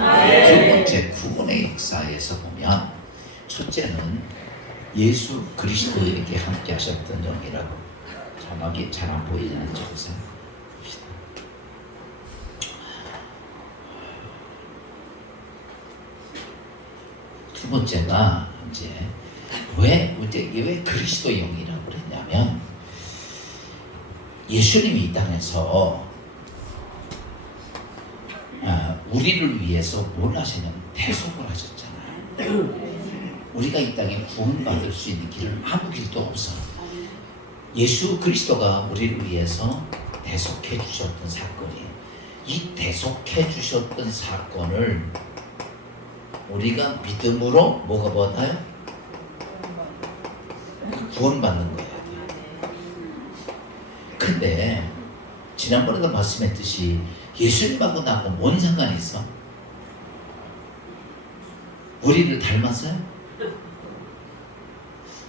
두 번째 구원의 역사에서 보면 첫째는 예수 그리스도에게 함께 하셨던 영이라고. 자막이 잘 안 보이잖아요. 저기서 봅시다. 두 번째가 이제 왜 그리스도 영이라고 그랬냐면, 예수님이 이 땅에서 우리를 위해서 뭘 하시냐면 대속을 하셨잖아요. 우리가 이 땅에 구원받을 수 있는 길은 아무 길도 없어. 예수 그리스도가 우리를 위해서 대속해 주셨던 사건이에요. 이 대속해 주셨던 사건을 우리가 믿음으로 뭐가 받아요? 구원받는 거예요. 근데 지난번에도 말씀했듯이 예수님하고 나하고 뭔 상관이 있어? 우리를 닮았어요?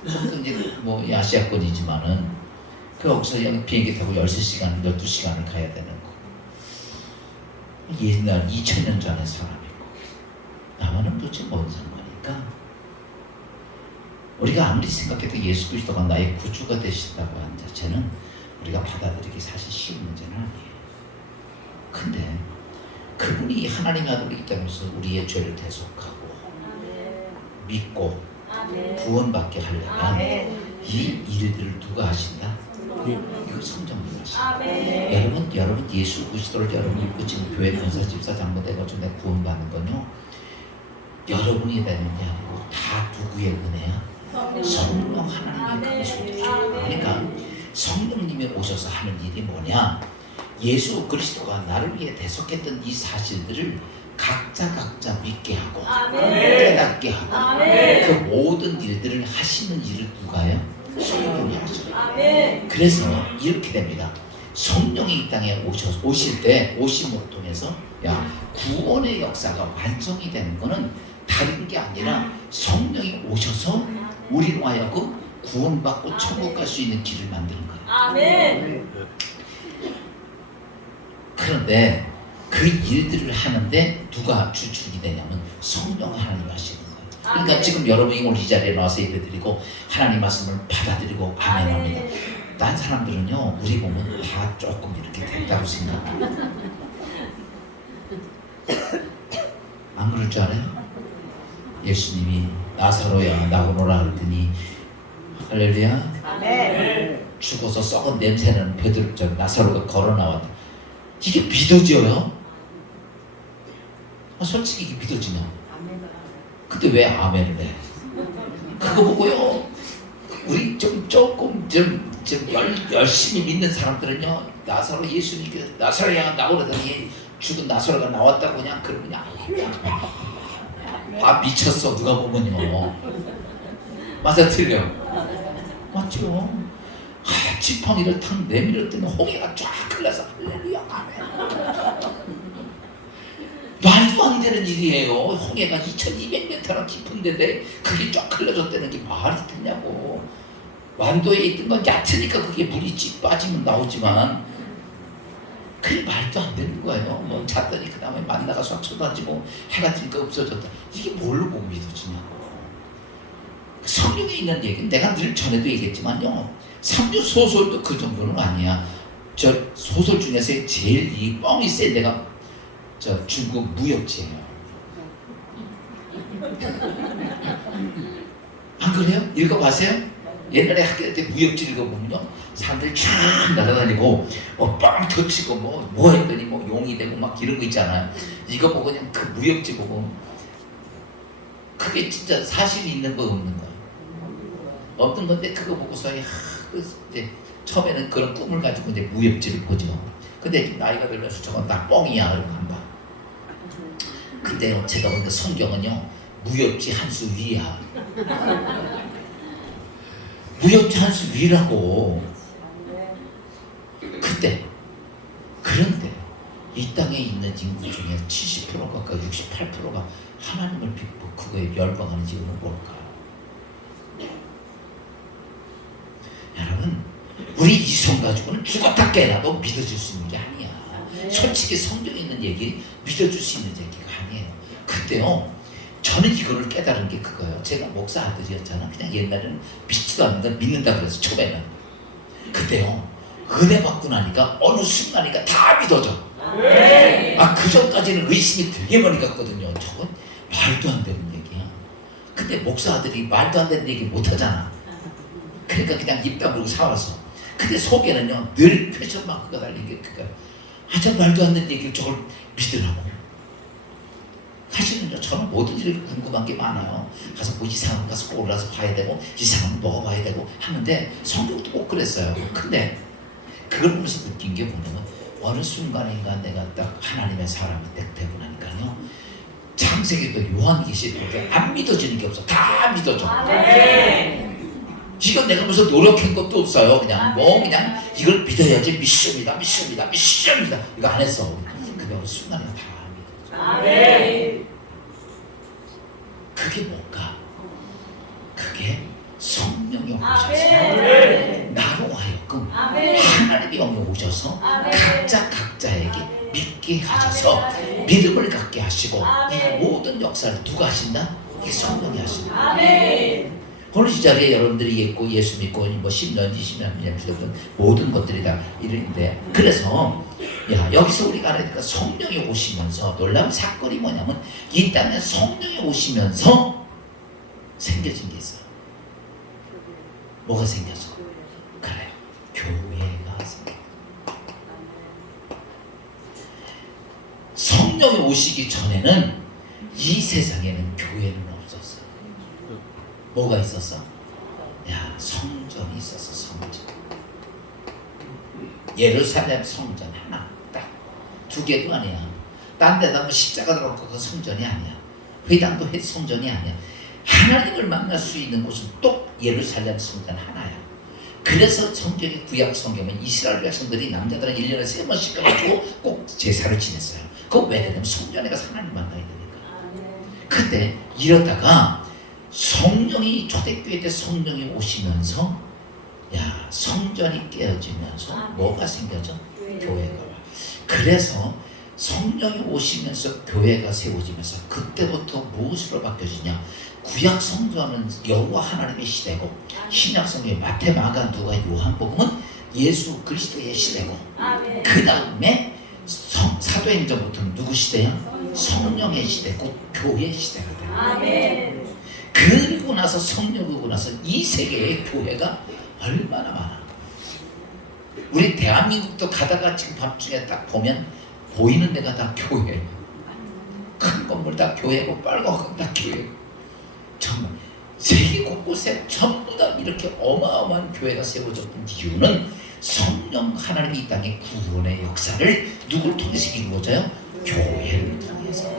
그것도 이제 뭐 아시아권이지만은 거기서 비행기 타고 13시간, 12시간을 가야 되는 거. 옛날 2000년 전의 사람이고 나와는 도대체 뭔 상관일까? 우리가 아무리 생각해도 예수 그리스도가 나의 구주가 되신다고 하는 자체는 우리가 받아들이기 사실 쉬운 문제는 아니에요. 근데 그분이 하나님의 아들이기 때문에 우리의 죄를 대속하고 믿고 구원받게 하려면 이 일들을 누가 하신다? 이거 성령이 하신다. 여러분 예수 그리스도를 여러분 믿고 지금 교회 권사 집사 장로 돼가지고 내가 구원받는 건요, 여러분이 되는 게 아니고 다 누구의 은혜야? 성령 하나님의 그것입니다. 그러니까 성령님이 오셔서 하는 일이 뭐냐? 예수 그리스도가 나를 위해 대속했던 이 사실들을 각자 믿게 하고 깨닫게 하고 그 모든 일들을 하시는 일을 누가 해요? 성령이 하셔요. 그래서 이렇게 됩니다. 성령이 이 땅에 오실 때 오심으로 통해서 구원의 역사가 완성이 되는 것은 다른 게 아니라 성령이 오셔서 우리로 하여금 구원받고 천국 갈 수 있는 길을 만드는 거예요. 그런데 그 일들을 하는데 누가 주축이 되냐면 성령 하나님 하시는 거예요. 그러니까 지금 여러분이 오늘 이 자리에 나와서 예배드리고 하나님 말씀을 받아들이고 아멘 합니다. 딴 사람들은요, 우리 보면 다 조금 이렇게 됐다고 생각해요. 안 그럴 줄 알아요? 예수님이 나사로야 나오너라 그랬더니 할렐루야, 죽어서 썩은 냄새나는 나사로가 걸어 나왔다. 이게 믿어져요? 솔직히 이게 믿어지냐? 근데 왜 아멘을 해? 그거 보고요, 우리 조금 열심히 믿는 사람들은요, 나사로 예수님께서 나사로야 나오라더니 죽은 나사로가 나왔다고 그냥 그러면 미쳤어. 누가 보면요. 맞아 틀려? 맞죠? 지팡이를 탁 내밀었더니 홍해가 쫙 흘러서 할렐루야 아멘. 말도 안 되는 일이에요. 홍해가 2200m나 깊은 데인데 그게 쫙 흘러졌다는 게 말이 되냐고. 완도에 있던 건 얕으니까 그게 물이 찌 빠지면 나오지만 그게 말도 안 되는 거예요. 뭐 잤더니 그 다음에 만나가 싹 쏟아지고 해가 지니까 없어졌다. 이게 뭘로 보고 믿어지냐고. 성경에 있는 얘기는 내가 늘 전에도 얘기했지만요, 삼류 소설도 그 정도는 아니야. 저 소설 중에서 제일 이 뻥이 센 데가 저 중국 무협지예요. 안 그래요? 읽어봤어요? 옛날에 학교 때 무협지 읽어보면요, 사람들이 쫙 날아다니고 빵 터치고 뭐 했더니 용이 되고 막 이런 거 있잖아요. 이거 보고 그냥 그 무협지 보고 그게 진짜 사실이 있는 거 없는 거야. 없는 건데 그거 보고서 이제 처음에는 그런 꿈을 가지고 이제 무협지를 보죠. 근데 나이가 들면서 저건 다 뻥이야 그러고 안 봐. 근데 제가 보니까 성경은요, 무협지 한 수 위야. 무협지 한 수 위라고. 그런데 이 땅에 있는 인구 중에 70%가 68%가 하나님을 믿고 그거에 멸망하는 이유는 뭘까요? 여러분, 우리 이성 가지고는 죽었다 깨나도 믿어줄 수 있는 게 아니야. 솔직히 성경에 있는 얘기 믿어줄 수 있는 얘기가 아니에요. 근데요, 저는 이거를 깨달은 게 그거예요. 제가 목사 아들이었잖아. 그냥 옛날에는 믿지도 않는다, 믿는다 그래서 초배는. 그때요, 은혜 받고 나니까 어느 순간이니까 다 믿어져. 아, 그 전까지는 의심이 되게 많이 갔거든요. 저건 말도 안 되는 얘기야. 근데 목사 아들이 말도 안 되는 얘기 못 하잖아. 그러니까 그냥 입 다물고 살았어. 근데 속에는요, 늘 퀘션 마크가 달린 게 그거야. 아, 저 말도 안 되는 얘기를 저걸 믿으라고. 사실은요, 저는 뭐든지 궁금한 게 많아요. 가서 뭐 이상한 가서 올라서 봐야 되고, 이상한 먹어봐야 되고 하는데, 성경도 꼭 그랬어요. 근데 그걸 보면서 느낀 게 뭐냐면, 어느 순간인가 내가 딱 하나님의 사람이 딱 되고 나니까요, 창세기도 요한계시록도 안 믿어지는 게 없어. 다 믿어져. 이건 내가 무슨 노력한 것도 없어요. 그냥 뭐 그냥 이걸 믿어야지. 미션이다. 이거 안 했어. 근데 어느 순간에 다 믿어져. 그게 뭔가? 그게 성령이 오셔서 나로 하여금 하나님의 영이 오셔서 각자에게 믿게 하셔서 믿음을 갖게 하시고 이 모든 역사를 누가 하신다? 이게 성령이 하신다. 오늘 이 자리에 여러분들이 있고 예수 믿고 뭐 10년, 20년, 20년 믿었던 모든 것들이 다 이런데, 그래서 여기서 우리가 알아야 되니까 성령이 오시면서 놀라운 사건이 뭐냐면, 이 땅에 성령이 오시면서 생겨진 게 있어요. 뭐가 생겨서? 그래요, 교회가 생겨. 성령이 오시기 전에는 이 세상에는 교회는 없었어요. 뭐가 있었어? 성전이 있었어. 성전. 예루살렘 성전 하나, 딱. 2개도 아니야. 딴 데다 뭐 십자가 들어가고 그 성전이 아니야. 회당도 성전이 아니야. 하나님을 만날 수 있는 곳은 또 예루살렘 성전 하나야. 그래서 성경의 구약 성경은 이스라엘 백성들이 남자들은 1년에 3번씩 가가지고 꼭 제사를 지냈어요. 그거 왜 그러냐면 성전에 가서 하나님 만나야 되니까. 근데 이러다가 성령이 초대교회 때 성령이 오시면서 성전이 깨어지면서 뭐가 생겨져? 교회가 와. 그래서 성령이 오시면서 교회가 세워지면서 그때부터 무엇으로 바뀌어지냐? 구약 성전은 여호와 하나님의 시대고, 신약 성경의 마태, 마가, 누가, 요한복음은 예수 그리스도의 시대고, 그 다음에 사도행전부터는 누구 시대야? 성령의 시대, 곧 교회 시대가 돼요. 그리고 나서 성령 오고 나서 이 세계의 교회가 얼마나 많아. 우리 대한민국도 가다가 지금 밤중에 딱 보면 보이는 데가 다 교회. 큰 건물 다 교회고 빨간 건 다 교회. 정말 세계 곳곳에 전부 다 이렇게 어마어마한 교회가 세워졌던 이유는 성령 하나님이 이 땅의 구원의 역사를 누구를 통해서 이루어져요? 교회를 통해서.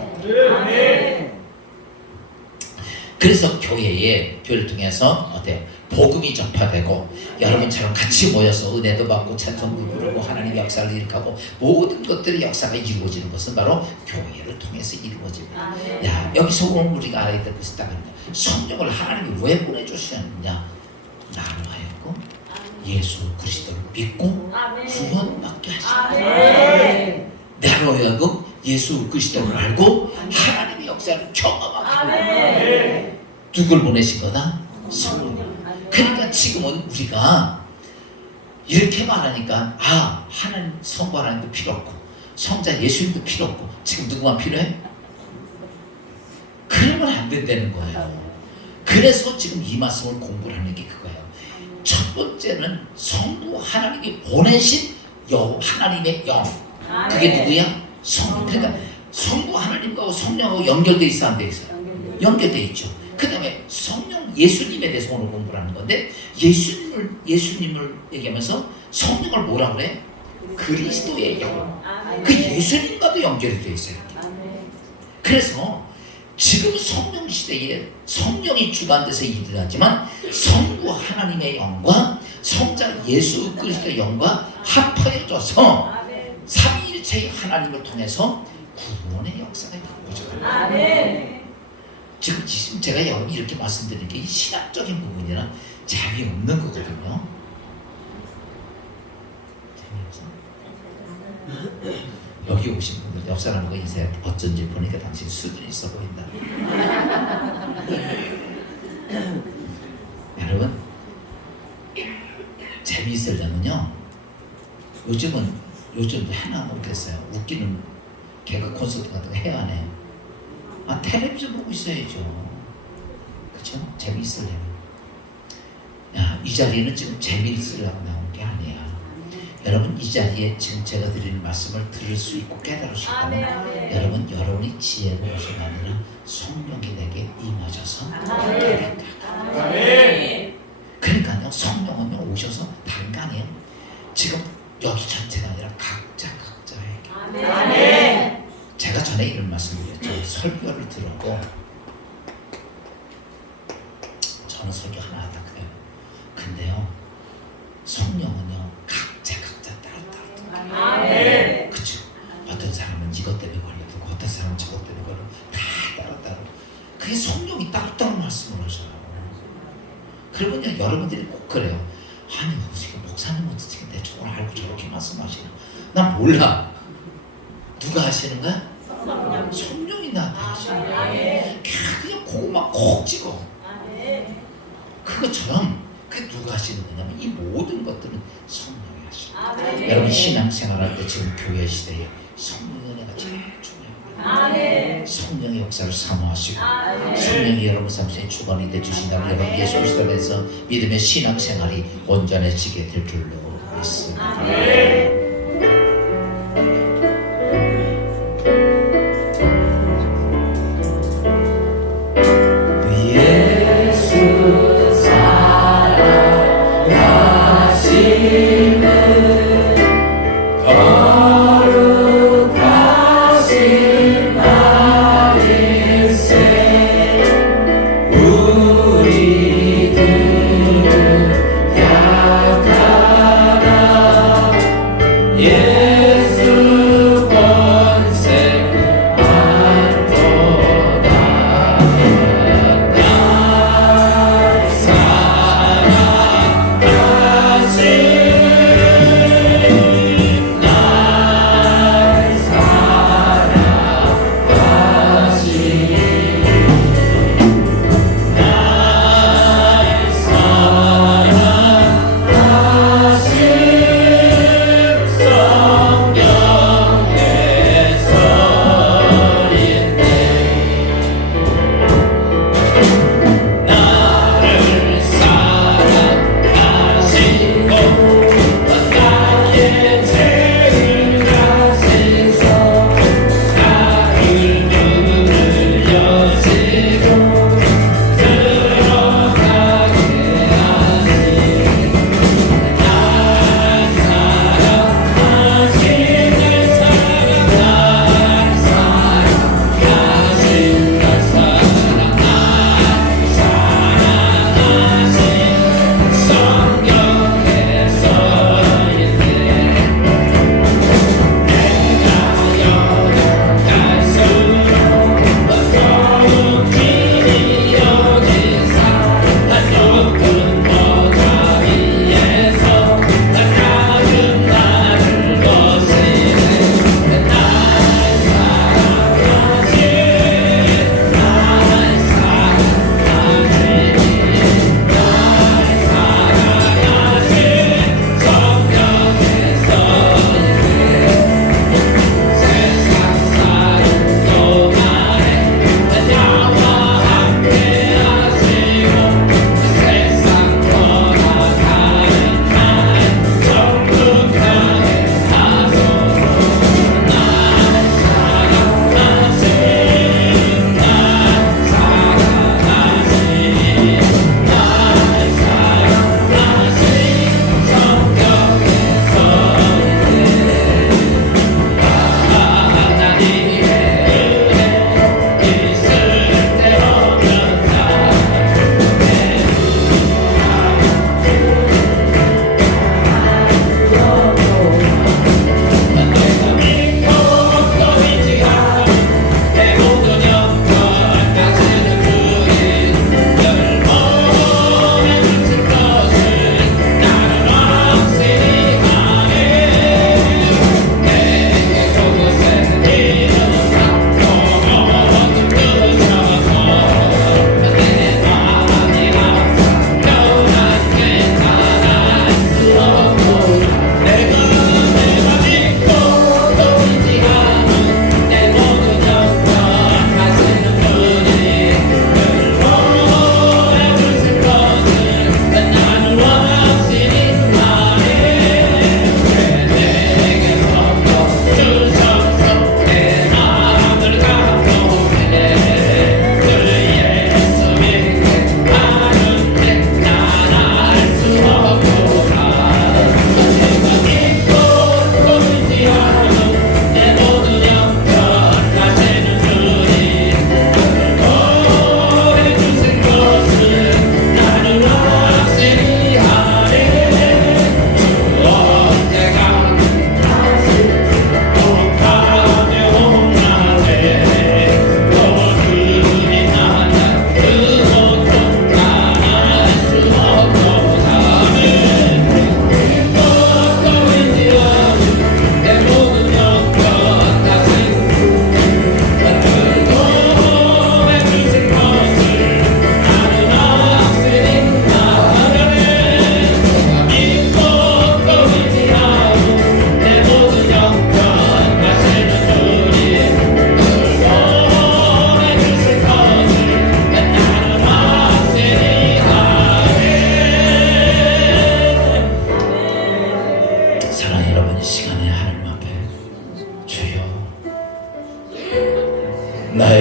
그래서 교회를 통해서 어때요? 복음이 전파되고, 여러분처럼 같이 모여서 은혜도 받고 찬송도 부르고 하나님의 역사를 일으키고 모든 것들의 역사가 이루어지는 것은 바로 교회를 통해서 이루어집니다. 여기서 오늘 우리가 알아야 될 것이 딱 성령을 하나님이 왜 보내주시느냐? 나로 하여금 예수 그리스도를 믿고 구원받게 하십니다. 나로 하여금 예수 그리스도를 알고 하나님의 역사를 경험하게 합니다. 누굴 보내신 거다? 성령. 그러니까 지금은 우리가 이렇게 말하니까 하나님, 성부 하나님도 필요 없고 성자 예수님도 필요 없고 지금 누구만 필요해? 그러면 안 된다는 거예요. 그래서 지금 이 말씀을 공부를 하는 게 그거예요. 첫 번째는 성부 하나님이 보내신 하나님의 영. 그게 누구야? 성령. 그러니까 성부 하나님과 성령하고 연결되어 있어, 안 돼 있어요? 연결되어 있죠. 그 다음에 성령 예수님에 대해서 오늘 공부를 하는 건데, 예수님을 얘기하면서 성령을 뭐라 그래? 그리스도의 영. 그 예수님과도 연결이 되어 있어요. 그래서 지금 성령 시대에 성령이 주관돼서 일을 하지만 성부 하나님의 영과 성자 예수 그리스도의 영과 합하여져서 삼위일체의 하나님을 통해서 구원의 역사가 이루어져요. 지금 제가 여러분 이렇게 말씀드리는 게 신학적인 부분이나 재미없는 거거든요. 재미없어? 여기 오신 분들 옆 사람하고 인사해. 어쩐지 보니까 당신 수준이 있어 보인다. 여러분, 재미있으려면요, 요즘도 하나 모르겠어요. 웃기는 개그 콘서트 같은 거 해야 하네요. 텔레비전 보고 있어야죠. 그쵸? 재미있으려면. 이 자리는 지금 재미있으려고 나온 게 아니야. 여러분, 이 자리에 지금 제가 드리는 말씀을 들을 수 있고 깨달을 수 있다면 여러분, 여러분이 지혜로 오신 게 아니라 성령이 내게 임하셔서 그러니까요, 성령은 오셔서 단간이에요. 지금 여기 전체가 아니라 각자에게. 제가 전에 이런 말씀드렸죠. 설교를 들었고, 저는 설교 하나 하다 그래요. 근데요, 성령은요, 각자 따로. 그쵸? 어떤 사람은 이것 때문에 걸려도, 어떤 사람은 저것 때문에 걸려도 다 따로. 그게 성령이 따로 말씀을 하셔요. 그러면요, 여러분들이 꼭 그래요. 아니, 어떻게 목사님 어떻게 내 저걸 알고 저렇게 말씀하시나? 난 몰라. 누가 하시는 거야? 성령이 나한테 하시는 거야. 그냥 그거만 콕 찍어. 그것처럼 그게 누가 하시는 거냐면 이 모든 것들은 성령이 하시는 거예요. 여러분, 신앙생활할 때 지금 교회 시대에 성령의 은혜가 제일 중요해요. 성령의 역사를 사모하시고 성령이 여러분 삶 속에 주관이 되주신다면 여러분 예수 그리스도 안에서 믿음의 신앙생활이 온전해지게 될 줄로 믿습니다.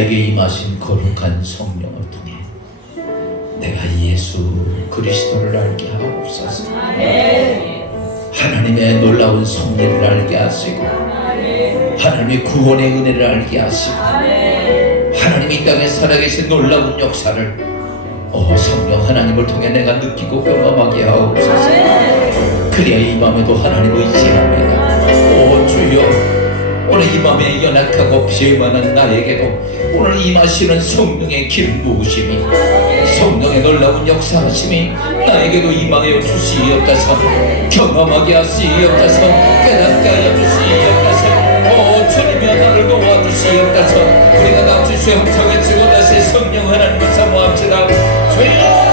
나에게 임하신 거룩한 성령을 통해 내가 예수 그리스도를 알게 하옵소서. 하나님의 놀라운 섭리를 알게 하시고 하나님의 구원의 은혜를 알게 하시고 하나님이 이 땅에 살아계신 놀라운 역사를 성령 하나님을 통해 내가 느끼고 경험하게 하옵소서. 그래야 이 밤에도 하나님 의지합니다. 주여, 오늘 이 밤에 연약하고 피해만한 나에게도 오늘 임하시는 성령의 기름 부으심이, 성령의 놀라운 역사하심이 나에게도 임하여 주시옵소서. 경험하게 하시옵소서. 깨닫게 하여 주시옵소서. 주님이여 나를 도와주시옵소서. 우리가 나 주시의 형통에 증언하신 성령 하나님을 사모합시다. 주여,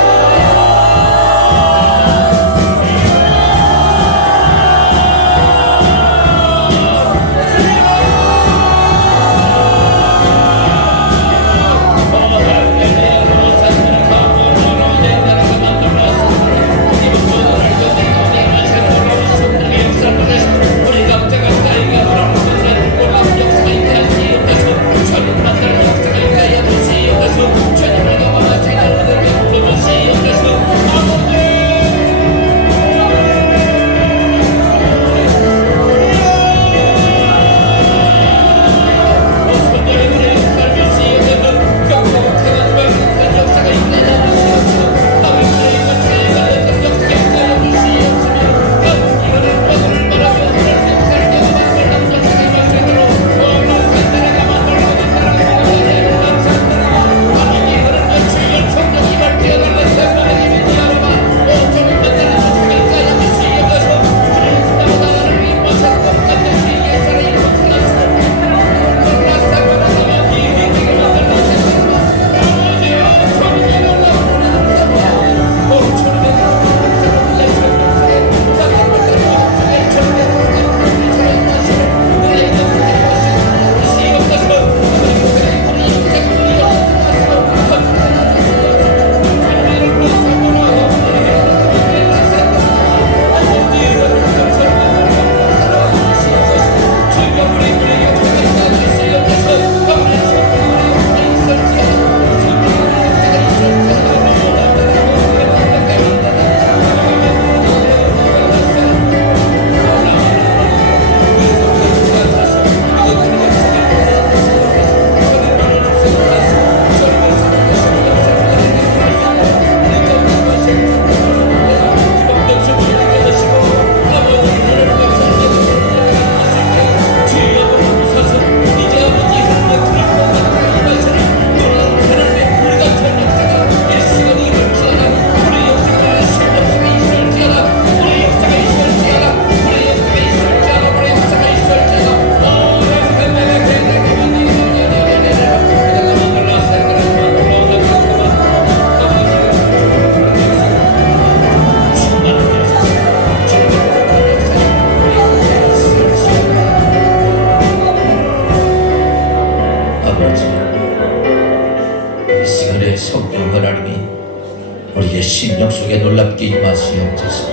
우리의 심령 속에 놀랍게 임하시옵소서.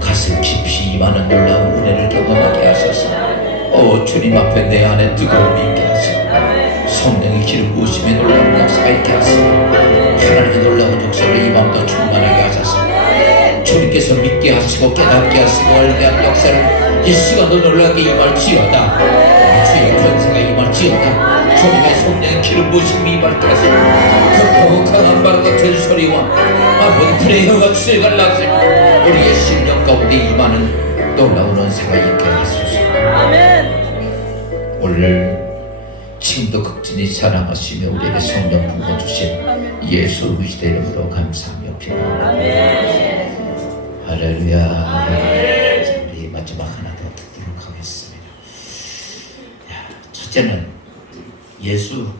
가슴 깊이 임하는 놀라운 은혜를 경험하게 하소서. 주님 앞에 내 안에 뜨거움이 있게 하시고 성령의 기름 부으심에 놀라운 역사가 있게 하시고 하나님의 놀라운 역사를 이 마음도 충만하게 하소서. 주님께서 믿게 하시고 깨닫게 하시고 알게 한 역사를 이 시간도 놀라게 임할지어다. 주의 권세가 임할지어다. 주님의 성령의 기름 부으심이 임할게 하시고 그 강한 바람 같은 소리와 아버지 프레이어가 출갈라서 우리의 심령 가운데 임하는 놀라운 은사가 있게 하소서. 아멘. 오늘 지금도 극진히 사랑하시며 우리에게 성령 부어주신 예수 그리스도의 이름으로 감사하며 기도합니다. 할렐루야. 우리 마지막 하나 더 듣도록 하겠습니다. 첫째는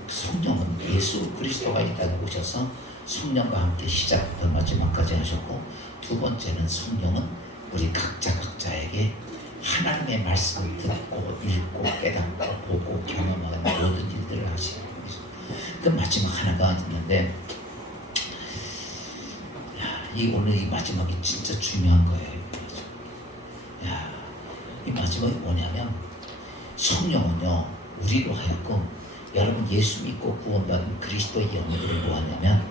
성령은 예수 그리스도가 이 땅에 오셔서 성령과 함께 시작부터 마지막까지 하셨고, 두 번째는 성령은 우리 각자에게 하나님의 말씀을 듣고 읽고 깨닫고 보고 경험하는 모든 일들을 하시는 거죠. 그 마지막 하나가 있는데, 오늘 이 마지막이 진짜 중요한 거예요. 이 마지막이 뭐냐면, 성령은요 우리로 하여금 여러분 예수 믿고 구원받은 그리스도의 영혼들이 뭐하냐면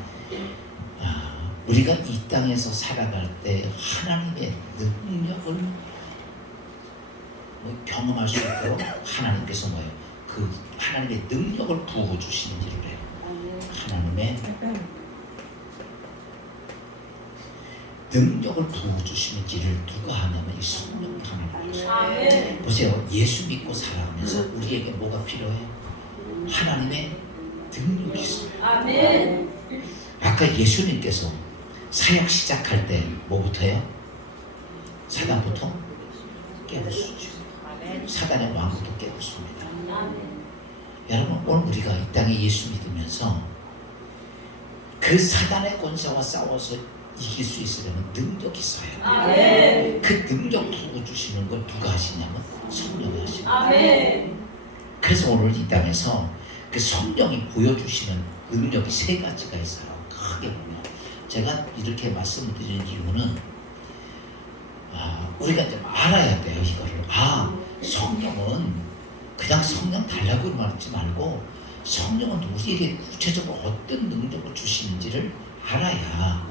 우리가 이 땅에서 살아갈 때 하나님의 능력을 경험할 수 있도록 하나님께서 뭐예요? 그 하나님의 능력을 부어 주시는지를 해요. 하나님의 능력을 부어 주시는지를 누가 하냐면 이 성령 하나님. 보세요. 예수 믿고 살아가면서 우리에게 뭐가 필요해요? 하나님의 능력이 있어요. 아까 예수님께서 사역 시작할 때 뭐부터요? 사단부터 깨우시죠. 사단의 왕부터 깨웠습니다. 여러분 오늘 우리가 이 땅에 예수 믿으면서 그 사단의 권세와 싸워서 이길 수 있으려면 능력이 있어요. 그 능력 부어주시는 걸 누가 하시냐면 성령이 하십니다. 그래서 오늘 이 땅에서 그 성령이 보여주시는 능력이 세 가지가 있어요. 크게 보면 제가 이렇게 말씀드리는 이유는 우리가 이제 알아야 돼요. 이거를 성령은 그냥 성령 달라고 말하지 말고 성령은 우리에게 구체적으로 어떤 능력을 주시는지를 알아야,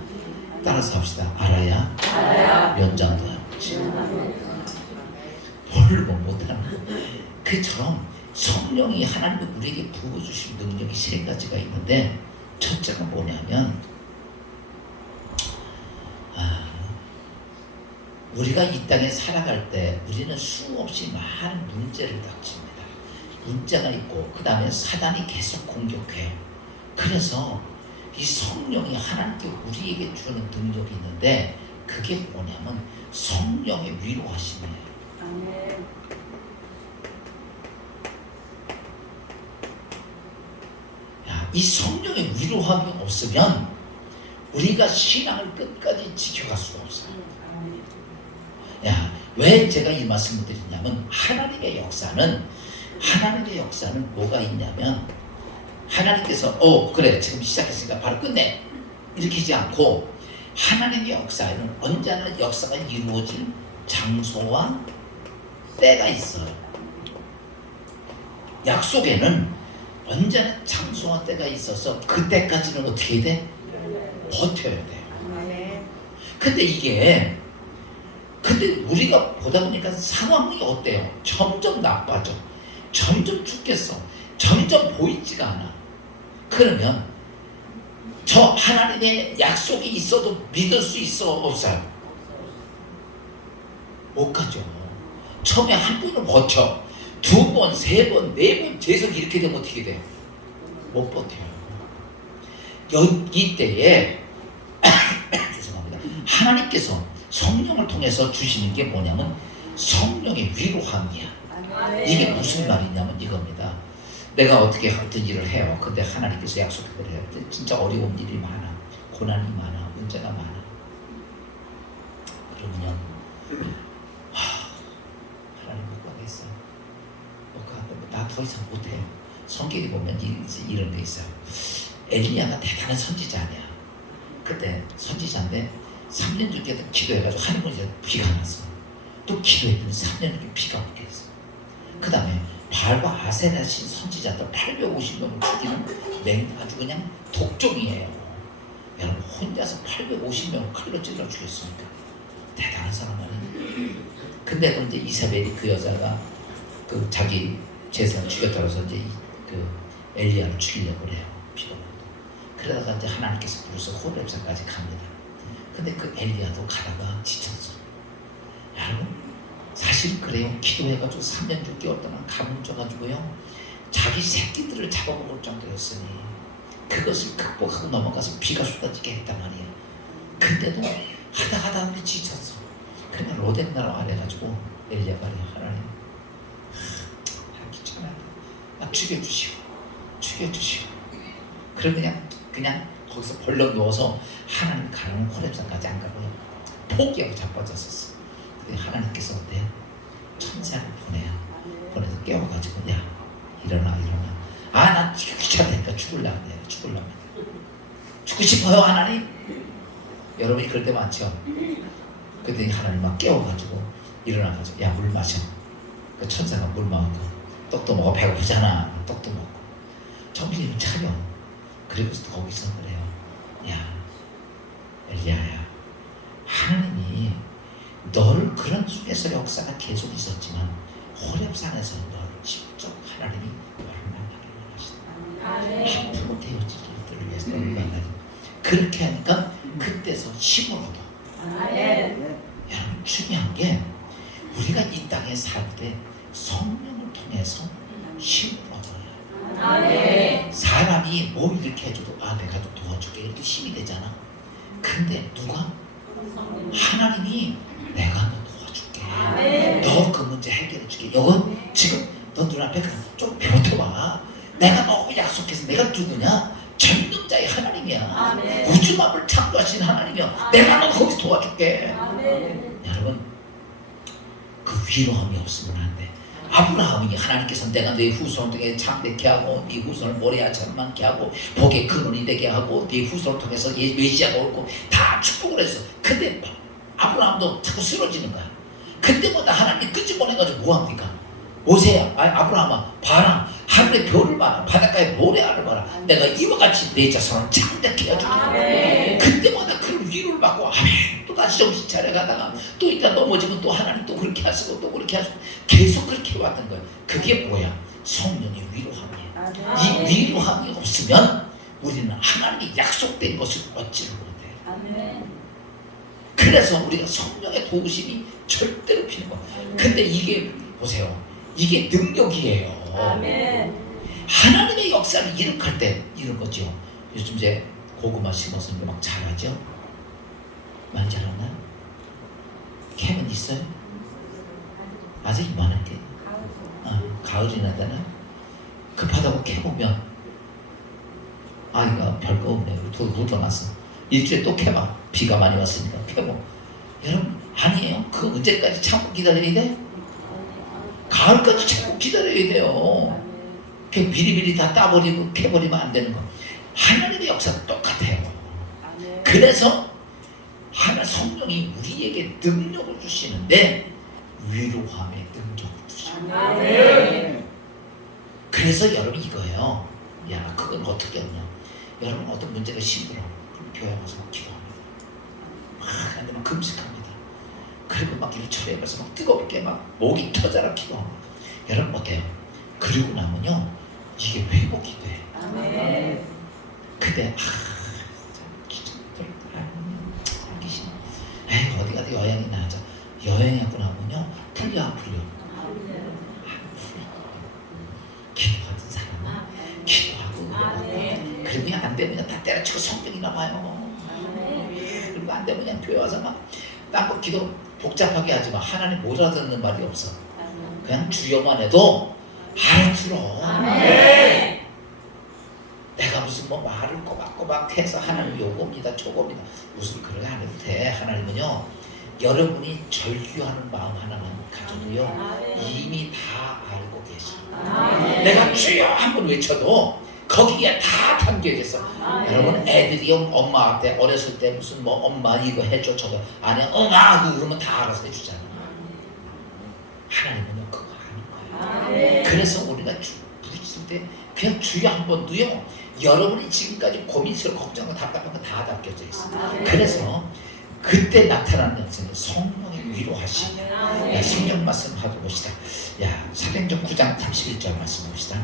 따라서 합시다. 알아야 연장도 하지. 모르고 못하는 거. 그처럼 성령이 하나님이 우리에게 부어주신 능력이 세 가지가 있는데, 첫째가 뭐냐면 우리가 이 땅에 살아갈 때 우리는 수없이 많은 문제를 닥칩니다. 문제가 있고 그 다음에 사단이 계속 공격해요. 그래서 이 성령이 하나님께 우리에게 주는 능력이 있는데 그게 뭐냐면 성령의 위로하심이에요. 이 성령의 위로함이 없으면 우리가 신앙을 끝까지 지켜갈 수가 없어요. 왜 제가 이 말씀을 드리냐면 하나님의 역사는 뭐가 있냐면 하나님께서 그래 지금 시작했으니까 바로 끝내 이렇게 하지 않고 하나님의 역사에는 언제나 역사가 이루어질 장소와 때가 있어요. 약속에는 언제나 장소와 때가 있어서 그때까지는 어떻게 돼? 버텨야 돼요. 근데 우리가 보다 보니까 상황이 어때요? 점점 나빠져. 점점 죽겠어. 점점 보이지가 않아. 그러면 저 하나님의 약속이 있어도 믿을 수 있어? 없어요? 못 가죠. 처음에 한 번은 버텨. 두 번, 세 번, 네 번 계속 이렇게 되면 어떻게 돼요? 못 버텨요. 이때에 죄송합니다. 하나님께서 성령을 통해서 주시는 게 뭐냐면 성령의 위로함이야. 이게 무슨 말이냐면 이겁니다. 내가 어떻게 어떤 일을 해요. 근데 하나님께서 약속을 해요. 진짜 어려운 일이 많아. 고난이 많아. 문제가 많아. 그러면 하나님 못 가겠어. 나 더 이상 못해요. 성경에 보면 이런 게 있어요. 엘리야가 대단한 선지자 아니야. 그때 선지자인데 3년 중에 기도해가지고 하늘문에 비가 안 왔어. 또 기도했더니 3년 중에 비가 오게 했어. 그 다음에 바알과 아세라 신 선지자들 850명을 죽이는 아주 그냥 독종이에요. 여러분 혼자서 850명을 칼로 찔러 죽였으니까 대단한 사람 아니에요. 근데 이제 이사벨이 그 여자가 그 자기 제사를 죽였다고 해서 이제 그 엘리야를 죽이려고 그래요. 비가 오고. 그러다가 이제 하나님께서 부르서 호렙산까지 갑니다. 근데 그 엘리야도 가다가 지쳤어. 여러분 사실 그래요. 기도해가지고 3년 6개월 동안 가뭄져가지고요 자기 새끼들을 잡아먹을 정도였으니 그것을 극복하고 넘어가서 비가 쏟아지게 했단 말이에요. 근데도 하다 지쳤어. 그러면 로뎀나루 아래가지고 엘리야가 하나님 귀찮아. 나 죽여주시고 그럼 그냥 거기서 벌렁 누워서 하나님 가는 호렙산까지 안 가고 포기하고 자빠졌었어. 근데 하나님께서 어때요? 천사를 보내서 깨워가지고 야 일어나. 나 귀찮다니까 죽으려면 죽고 싶어요 하나님. 여러분이 그럴 때 많죠. 그때 하나님 막 깨워가지고 일어나가지고 야 물 마셔. 그 천사가 물 먹고 떡도 먹어. 배고프잖아. 떡도 먹고 정신을 차려. 그리고 거기서 그래요. 야, 엘리야야, 하나님이 널 그런 속에서 역사가 계속 있었지만 호렙산에서 너를 직접 하나님이 너를 만나게 원하시다. 하프로 되어질 일들을 위해서 너를 만나게. 그렇게 하니까 그때서 힘을 얻어. 여러분 중요한 게 우리가 이 땅에 살 때 성령을 통해서 힘을 얻어요. 사람이 뭐 이렇게 해줘도 아 내가 좀 도와줄게 이렇게 힘이 되잖아. 근데 누가? 하나님이 내가 너 도와줄게. 너 그 문제 해결해 줄게. 이건 지금 너 눈앞에 좀 벼둬봐. 내가 너무 약속해서 내가 누구냐? 전능자의 하나님이야. 우주만을 창조하신 하나님이야. 내가 너 거기서 도와줄게. 여러분 그 위로함이 없으면 안 돼. 아브라함이 하나님께서 내가 네 후손을 통해 창대케 하고 네 후손을 모래아처럼 많게 하고 복의 근원이 되게 하고 네 후손을 통해서 메시아가 오고 다 축복을 했어. 근데 아브라함도 자꾸 쓰러지는 거야. 그때마다 하나님이 끄집어내가지고 뭐합니까? 모세야, 아브라함아 봐라. 하늘의 별을 봐라. 바닷가의 모래알을 봐라. 내가 이와 같이 내 자손을 창대케 해줄게. 그때마다 그런 위로를 받고 아멘. 또 다시 정신 차려가다가 또 이따 넘어지면 또 하나님 또 그렇게 하시고 또 그렇게 하시고 계속 그렇게 왔던 거예요. 그게 뭐야? 성령의 위로함이에요. 이 위로함이 없으면 우리는 하나님이 약속된 것을 얻지를 못해요. 그래서 우리가 성령의 도우심이 절대로 필요한 거예요. 근데 이게 보세요. 이게 능력이에요. 하나님의 역사를 이룩할 때 이런 거죠. 요즘 이제 고구마 심어서 막 자라죠. 많이 자랐나? 캠은 있어요? 아주 이만한 게. 가을이나 되나? 급하다고 캐보면 이거 별거 없네. 또 묻어놨어. 일주일에 또 캐봐. 비가 많이 왔으니까 캐보. 여러분 아니에요. 그 언제까지 참고 기다려야 돼? 가을까지 참고 기다려야 돼요. 미리미리 다 따버리고 캐버리면 안 되는 거. 하나님의 역사는 똑같아요. 그래서 하나 성령이 우리에게 능력을 주시는데 위로함의 능력을 주시는. 그래서 여러분 이거예요. 야 그건 어떻게 하냐. 여러분 어떤 문제가 힘들어. 그럼 교회 가서 막 기도합니다. 막 안 되면 금식합니다. 그리고 막 이렇게 철회해서 막 뜨겁게 막 목이 터져라 기도합니다. 여러분 어때요? 그리고 나면요 이게 회복이 돼. 근데 어디 가도 여행이나 하자. 여행하고 나면요 풀려 안 풀려? 기도하던 사람은 기도하고 그리고 안 되면 다 때려치고 성경이 나와요. 그리고 안 되면 그냥 교회 와서 막 딴거 기도 복잡하게 하지 마. 하나님 못 알아듣는 말이 없어. 그냥 주여만 해도 알아들어. 내가 무슨 뭐 말을 꼬박꼬박 해서 하나님 요겁니다 저겁니다 무슨 그렇게 안 해도 돼. 하나님은요 여러분이 절규하는 마음 하나만 가져도요 이미 다 알고 계셔. 내가 주여 한번 외쳐도 거기에 다 담겨 있어. 여러분 애들이 엄마 앞에 어렸을 때 무슨 뭐 엄마 이거 해줘 저거 아니야 하고 그러면 다 알아서 해주잖아. 하나님은요 그거 아는 거예요. 그래서 우리가 부딪힐 때 그냥 주여 한 번도요 여러분이 지금까지 고민스러워 걱정하고 답답한 거 다 담겨져 있어. 그래서 그때 나타나는 역사는 성령의 위로하시냐. 야 성경 말씀 하고 봅시다. 야 사도행전 9장 31절 말씀 봅시다.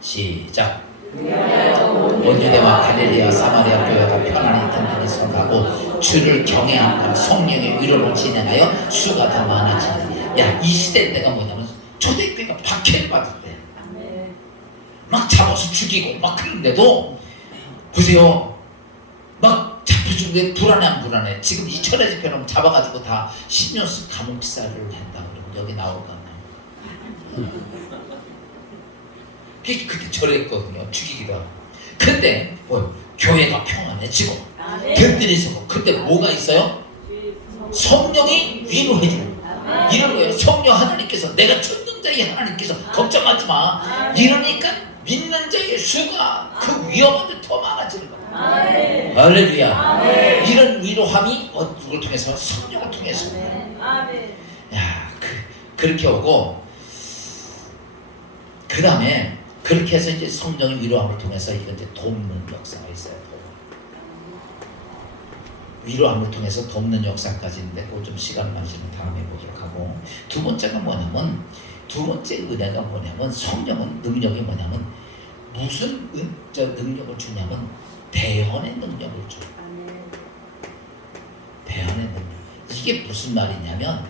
시작. 온 유대와 갈릴리와 사마리아 교회가 편안히 든든히 서가고 주를 경외함과 성령의 위로를 진행하여 수가 더 많아지니. 야이 시대 때가 뭐냐면 초대교회가 박해를 받을 때 막 잡아서 죽이고 막 그런데도 보세요. 막 잡혀주는데 불안해 안 불안해. 지금 이 철회 집회는 잡아가지고 다 10년씩 감옥살이를 한다 그러고 여기 나올까 그때 절했거든요. 죽이기도 하고. 근데 뭐 교회가 평안해지고 든든히 서고. 근데 뭐가 있어요? 성령이 위로해주고 이런 거예요. 성령 하나님께서 내가 천능자의 하나님께서 걱정하지 마 이러니까 믿는 자의 수가 그 위험한데 더 많아지는 거예요. 할렐루야. 이런 위로함이 누굴 통해서? 성령을 통해서. 야, 그렇게 오고 그 다음에 그렇게 해서 이제 성령의 위로함을 통해서 이거 이제 돕는 역사가 있어요. 위로함을 통해서 돕는 역사까지 있는데 그거 좀 시간 많으시면 다음에 보도록 하고, 두 번째가 뭐냐면, 두 번째 은혜가 뭐냐면, 성령은 능력이 뭐냐면 무슨 능력을 주냐면 대언의 능력을 줘요. 대언의 능력. 이게 무슨 말이냐면,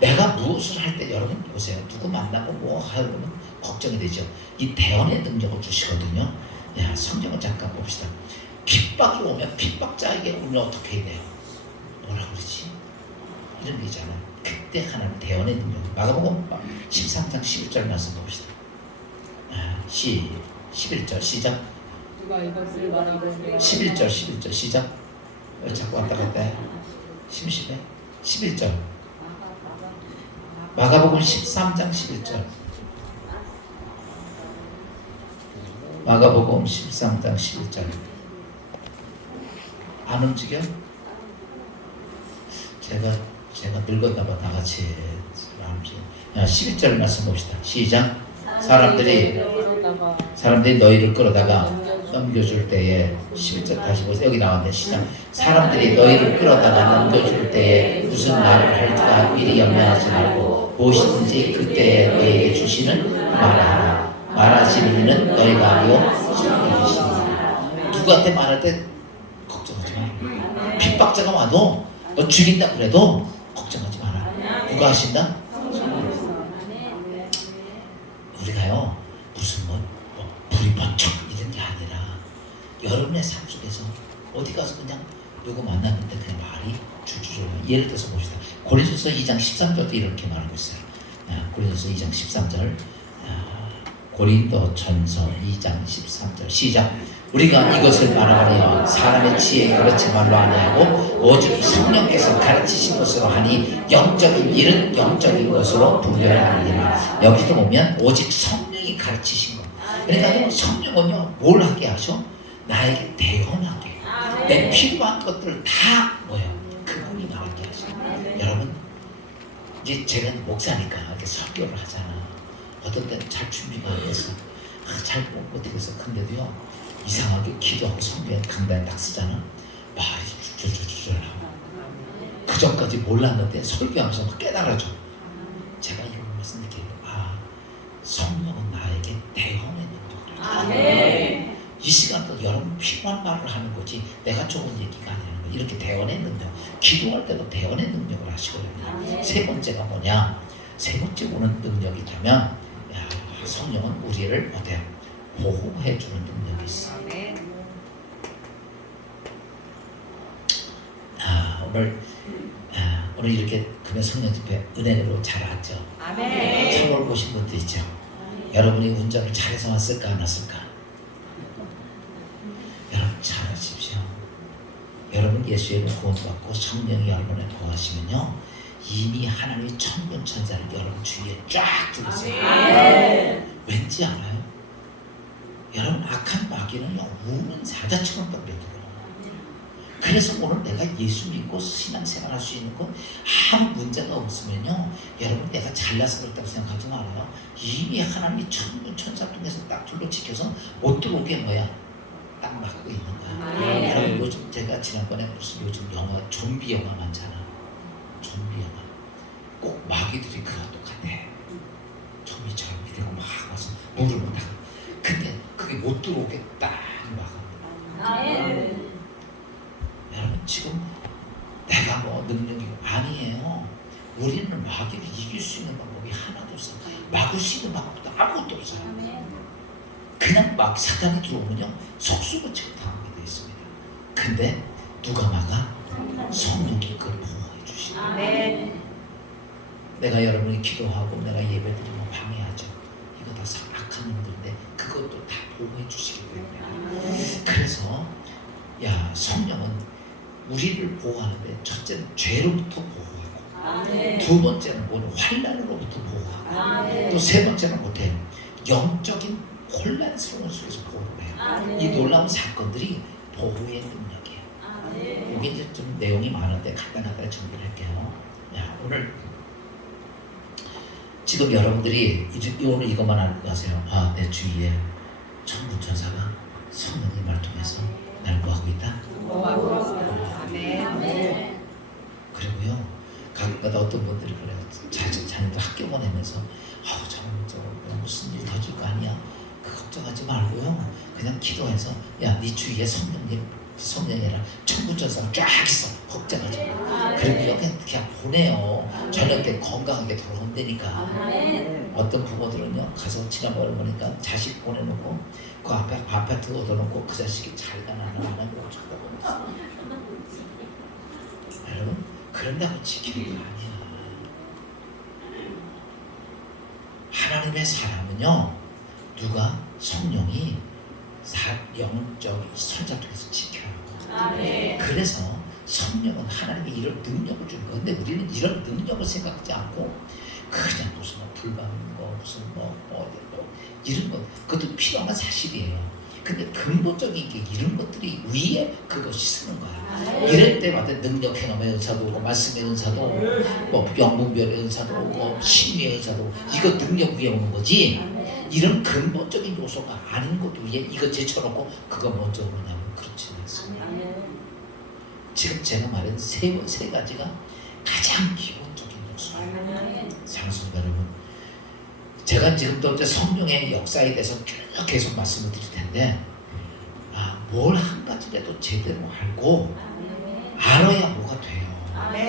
내가 무엇을 할 때, 여러분 보세요. 누구 만나고 뭐 하면 걱정이 되죠. 이 대언의 능력을 주시거든요. 야, 성경을 잠깐 봅시다. 핍박이 오면 핍박자에게 오면 어떻게 해야 돼요? 뭐라 그러지? 이런 게 있잖아. 그때 하나님 대언의 능력. 마가복음 13장 11절 말씀 봅시다. 11절 시작. 누가 이것을 말하고 11절 시작. 왜 자꾸 왔다 갔다 해? 심심해? 11절. 마가복음 13장 11절. 마가복음 13장 11절. 안 움직여? 제가 늙었나 봐. 다 같이 안 움직여. 11절 말씀 봅시다. 시작. 사람들이 너희를 끌어다가 넘겨줄 때에, 11절 다시 보세요. 여기 나왔네. 시작. 사람들이 너희를 끌어다가 넘겨줄 때에 무슨 말을 할지가 미리 염려하지 말고 무엇이든지 그때에 너희에게 주시는 말하라. 말하시는 이는 너희가 아니요 주님이 주시니라. 누구한테 말할 때 걱정하지 마. 핍박자가 와도 너 죽인다 그래도 걱정하지 마라. 누가 하신다? 우리가요 무슨 뭐 불이 번쩍 이런 게 아니라 여러분의 삶 속에서 어디 가서 그냥 누구 만났는데 그냥 말이 줄줄줄. 예를 들어서 봅시다. 고린도서 2장 13절도 이렇게 말하고 있어요. 고린도서 2장 13절. 고린도전서 2장 13절 시작. 우리가 이것을 말하려 사람의 지혜에 그렇지 말로 아니하고 오직 성령께서 가르치신 것으로 하니 영적인 일은 영적인 것으로 분별하느니라. 여기서 보면 오직 성령이 가르치신 것. 그러니까 성령은요 뭘 하게 하셔? 나에게 대언하게, 내 필요한 것들을 다 뭐예요? 그분이 말하게 하셔. 여러분 이제 제가 목사니까 이렇게 설교를 하잖아. 어떤 때는 잘 준비가 안 돼서 잘 못해서 근데도요 이상하게 기도하고 성경 강단에 딱 쓰잖아. 말이 줄줄줄줄 하고 그 전까지 몰랐는데 설교하면서 막 깨달아져. 제가 이거 보면서 느끼는 성령은 나에게 대언의 능력을 아멘. 이 시간도 여러분 필요한 말을 하는 거지 내가 좋은 얘기가 아니라는 거. 이렇게 대언의 능력, 기도할 때도 대언의 능력을 하시거든요. 세 번째가 뭐냐? 세 번째 오는 능력이 있다면 성령은 우리를 어때요? 보호해주는 능력이 있어. 오늘 이렇게 금요 성령 집회 은혜로 잘 왔죠. 참을 보신 분도 있죠. 여러분이 운전을 잘해서 왔을까 안 왔을까? 여러분 잘하십시오. 여러분 예수의 구원받고 성령이 여러분을 보호하시면요 이미 하나님이 천군 천사를 여러분 주위에 쫙 두고 있어요. 왠지 알아요? 여러분 악한 마귀는요 우는 사자처럼 덤벼들어요. 그래서 오늘 내가 예수 믿고 신앙생활 할 수 있는 건 아무 문제가 없으면요 여러분 내가 잘나서 그렇다고 생각하지 말아요. 이미 하나님이 천군 천사 통해서 딱 둘러지켜서 못 들어오게 뭐야 딱 막고 있는 거야. 여러분 요즘 제가 지난번에 무슨 요즘 영화 좀비 영화 많잖아. 좀비 영화 꼭 마귀들이 그거 똑같아. 좀비처럼 이러고 막 와서 물을 못 하고 근데 그게 못 들어오게 딱 막아. 여러분 지금 내가 뭐 능력이 아니에요. 우리는 마귀를 이길 수 있는 방법이 하나도 없어. 막을 수 있는 방법도 아무것도 없어요. 그냥 막 사단이 들어오면요 속수무책 당하게 되어 있습니다. 근데 누가 막아? 성령이 그걸 보호해 주시고. 내가 여러분이 기도하고 내가 예배드리면 방해하죠. 이거 다 악한 놈들인데 그것도 다 보호해 주시기 때문에. 그래서 성령은 우리를 보호하는데 첫째는 죄로부터 보호하고 두 번째는 뭐는 환난으로부터 보호하고 또 세 번째는 뭐예요? 영적인 혼란스러운 속에서 보호를 해요. 이 놀라운 사건들이 보호의 능력이에요. 여기 이제 좀 내용이 많은데 간단하게 정리를 할게요. 오늘 지금 여러분들이 오늘 이것만 알고 가세요. 아, 내 주위에 천군천사가 성령님을 통해서 날 구하고 있다. 그리고요, 가끔가다 어떤 분들이 그래요. 자녀들 학교 보내면서 저는 무슨 일이 터질 거 아니야. 그 걱정하지 말고요. 그냥 기도해서 네 주위에 성령이라 천군천사가 쫙 있어. 걱정하지 마. 그리고 그냥 보내요. 저녁 때 건강하게 돌아온다니까. 어떤 부모들은요, 가서 지난번에 보니까 자식 보내놓고 그 앞에 아파트 얻어놓고 그 자식이 잘 가나 안 가나 쳐다보고 있어. 여러분, 그런다고 지키는 게 아니야. 하나님의 사람은요, 누가 성령이 영적 선자 통해서 지켜요. 그래서 성령은 하나님의 이런 능력을 주는 거예요. 근데 우리는 이런 능력을 생각하지 않고 그냥 무슨 불받는 거, 무슨 이런 거, 그것도 필요한 사실이에요. 근데 근본적인 게 이런 것들이 위에 그것이 쓰는 거야. 이럴 때마다 능력 행함의 은사도 오고, 말씀의 은사도 오고, 영분별의 은사도 오고, 신의 은사도 오고, 이거 능력 위에 오는 거지. 이런 근본적인 요소가 아닌 것 위에 이거 제쳐놓고 그거 먼저 오느냐면 그렇지 않습니다. 지금 제가 말한 세 가지가 가장 기본적인 요소예요. 사랑하는 여러분, 제가 지금도 이제 성령의 역사에 대해서 쭉 계속 말씀을 드릴 텐데, 뭘 한 가지라도 제대로 알고 알아야 뭐가 돼요.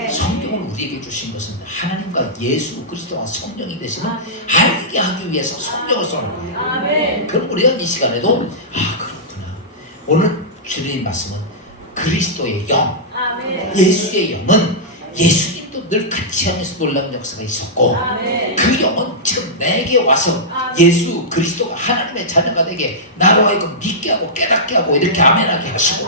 성경을 우리에게 주신 것은 하나님과 예수 그리스도와 성령이 되시는 알게 하기 위해서 성령을 쏘는 거예요. 그럼 우리가 이 시간에도 그렇구나. 오늘 주님 말씀은 그리스도의 영, 예수의 영은 예수님도 늘 같이 하면서 놀라운 역사가 있었고, 그 영은 지금 내게 와서 예수 그리스도가 하나님의 자녀가 되게 나로 하여금 믿게 하고 깨닫게 하고 이렇게 아멘하게 하시고,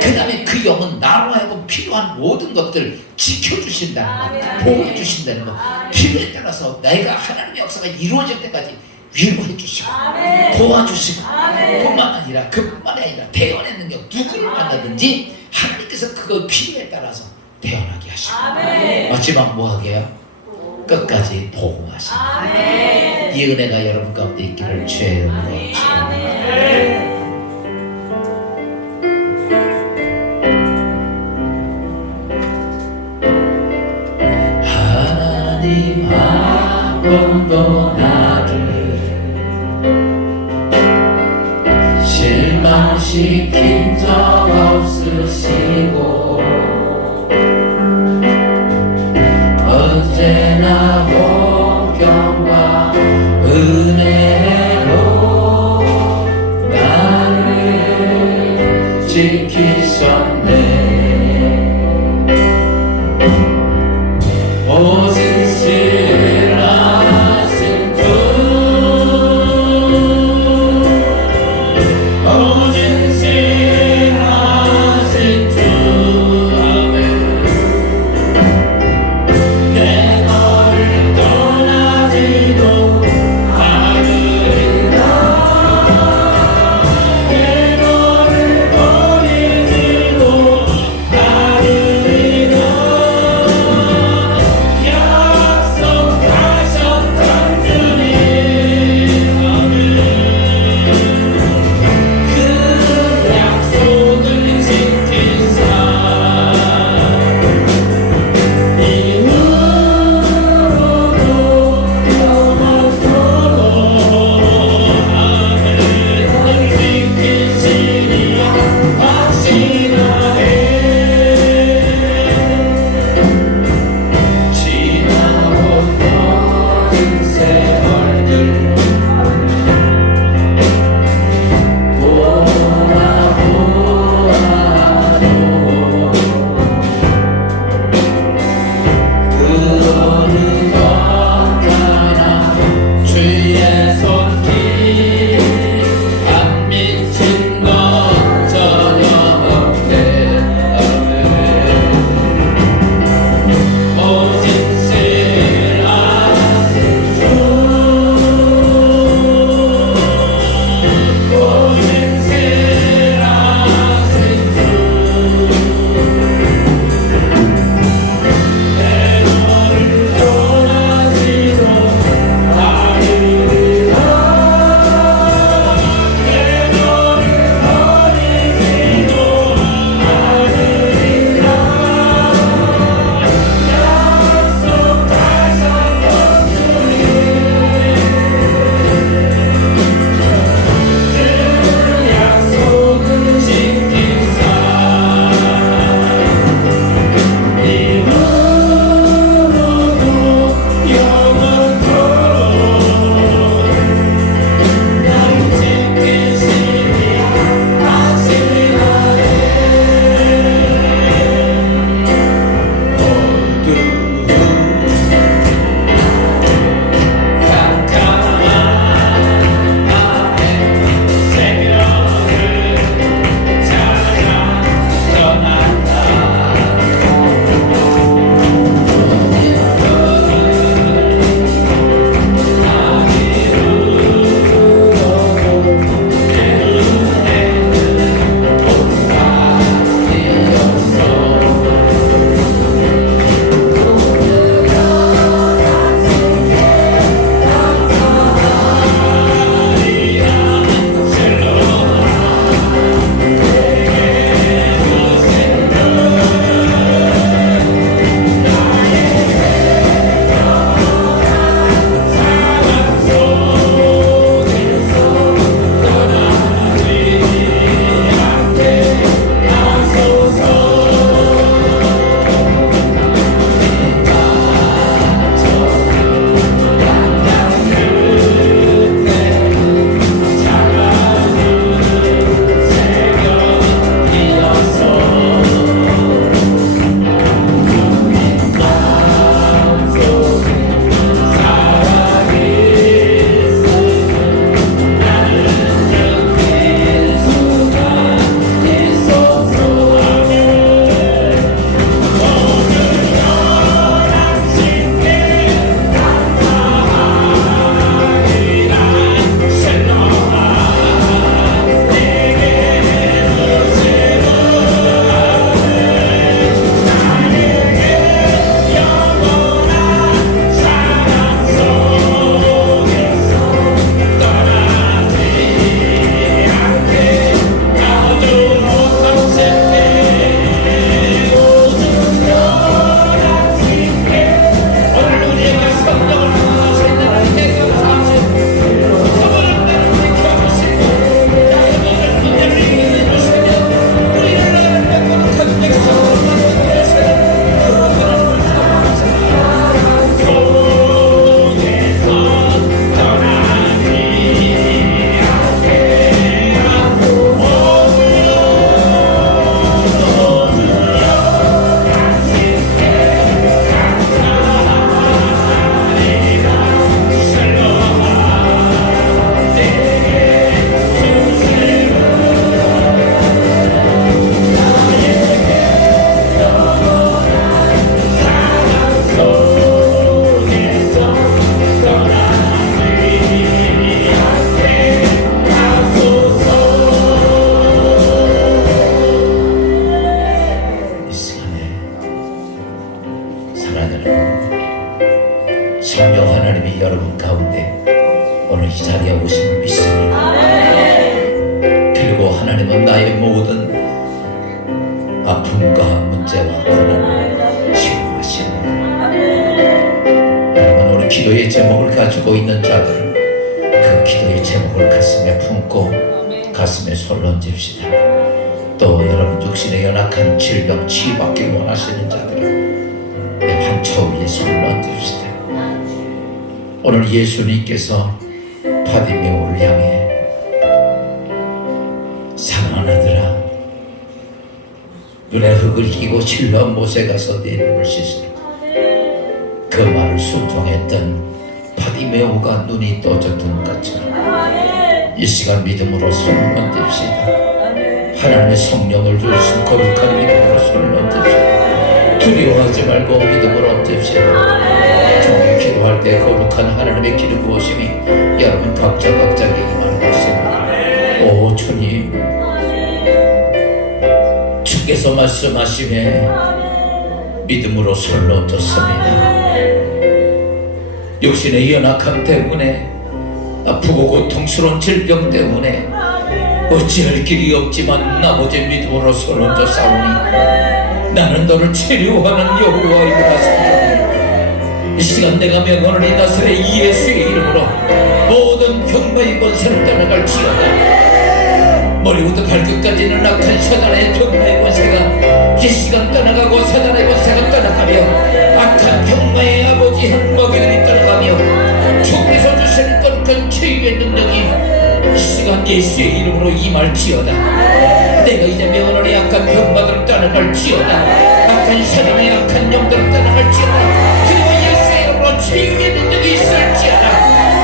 그 다음에 그 영은 나로 하여금 필요한 모든 것들을 지켜주신다는 것, 보호해주신다는 것, 필요에 따라서 내가 하나님의 역사가 이루어질 때까지 위로해 주시고 도와주시고, 그뿐만 아니라 대언의 능력, 누구를 만나든지 하나님께서 그거 필요에 따라서 태어나게 하시고, 마지막 뭐하게 해요? 끝까지 보호하시고. 이 은혜가 여러분 가운데 있기를 주의 이름으로 축원합니다. 하나님 한 번도 나를 실망시킨 적 없으시고, 언제나 복경과 은혜로 나를 지키셨네. 모든 신하신 주, 모든 신하신 주, 아멘. 내 너를 성령 하나님이 여러분 가운데 오늘 이 자리에 오심을 믿습니다. 그리고 하나님은 나의 모든 아픔과 문제와 고난을 치유하십니다. 여러분, 우리 기도의 제목을 가지고 있는 자들, 그 기도의 제목을 가슴에 품고 가슴에 손 얹읍시다. 또 여러분 육신에 연약한 질병 치유받길 원하시는 자들은 내 반처 위에 손 얹읍시다. 오늘 예수님께서 바디메오를 향해 사랑하는 눈에 흙을 끼고 실로 못에 가서 네 눈을 씻으라. 그 말을 순종했던 바디메오가 눈이 떠졌던 것처럼 이 시간 믿음으로 손을 얹읍시다. 하나님의 성령을 주신 거룩한 믿음으로 손을 얹읍시다. 두려워하지 말고 믿음으로 얹읍시다. 정말 기도할 때 거룩한 하나님의 기름 부으심이 여러분 각자에게 임할 것입니다. 오 주님, 주께서 말씀하시네 믿음으로 손을 얹었습니다. 육신의 연약함 때문에 아프고 고통스러운 질병 때문에 어찌할 길이 없지만 나머지 믿음으로 손을 얹어 싸우니 나는 너를 치료하는 여호와이라 생각해. 이 시간 내가 명하노니 나사렛 예수의 이름으로 모든 병마의 권세를 떠나갈지어다. 머리부터 발끝까지는 악한 사단의 병마의 권세가 이 시간 떠나가고 사단의 권세가 떠나가며 악한 병마의 아버지 흑마귀들이 떠나가며 주께서 주시는 거룩한 치유의 능력이 이 시간 예수의 이름으로 임할지어다. 내가 이제 명하노니 악한 병마들을 떠나갈지어다. 악한 사람의 악한 영들을 떠나갈지어다. 그리고 예수의 이름으로 치유의 능력이 있을지어다.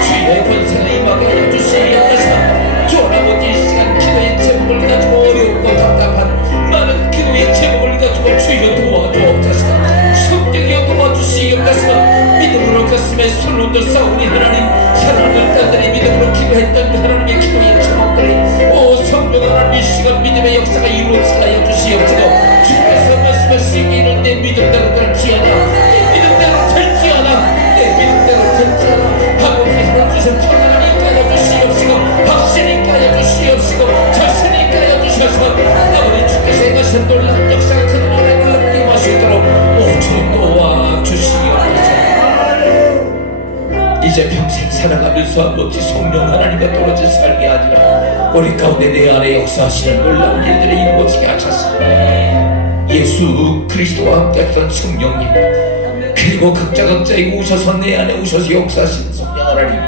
주의 권세가 임하게 하여 주시옵소서. 주 아버지, 이 시간 기도의 제목을 가지고 어렵고 답답한 많은 기도의 제목을 가지고 주여 도와주옵소서. 성령이여 도와주시옵소서. 믿음으로 가슴에 손을 얹어 싸우니 하나님, 사랑하는 딸들이 믿음으로 기도했던 하나님의 기도의 제목들이 오 성령 하나님, 이 시간 믿음의 역사가 이루어지게 하여 주시옵소서. 주께서 말씀하시기는 내 믿음대로 될지어다. 내 믿음대로 될지어다. 내 믿음대로 될지어다. 아버지 하나님께서 평안함이 있게 주시옵시고 확신이 있게 주시옵시고 자신이 있게 주셔서 아버지 주께서 행하신 놀라운 역사가 큰 노래를 얻게 하시도록 오주 도와주시옵소서. 이제 평생 살아가면서 아버지 성령 하나님과 떨어져 살게 아니라 우리 가운데 내 안에 역사하시는 놀라운 일들을 이루어지게 하셔서 예수 그리스도와 함께 했던 성령님, 그리고 각자에 오셔서 내 안에 오셔서 역사하시는 성령 하나님,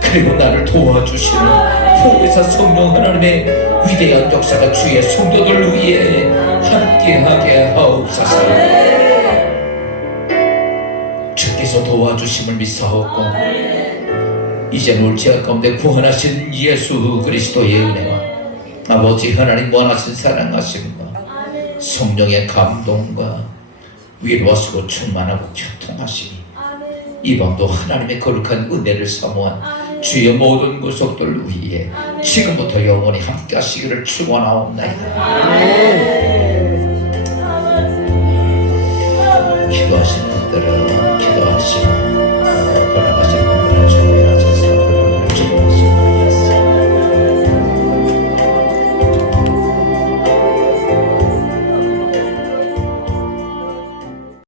그리고 나를 도와주시는 보혜사 성령 하나님의 위대한 역사가 주의 성도들 위에 함께하게 하옵소서. 주께서 도와주심을 믿사옵고 이제 놀지할 가운데 구원하신 예수 그리스도의 은혜와 아버지 하나님 원하신 사랑하심과 성령의 감동과 위로하시고 충만하고 교통하시니 이 밤도 하나님의 거룩한 은혜를 사모한 주의 모든 구속들 위에 지금부터 영원히 함께 하시기를 축원하옵나이다. 기도하신 분들은 기도하시고 돌아가신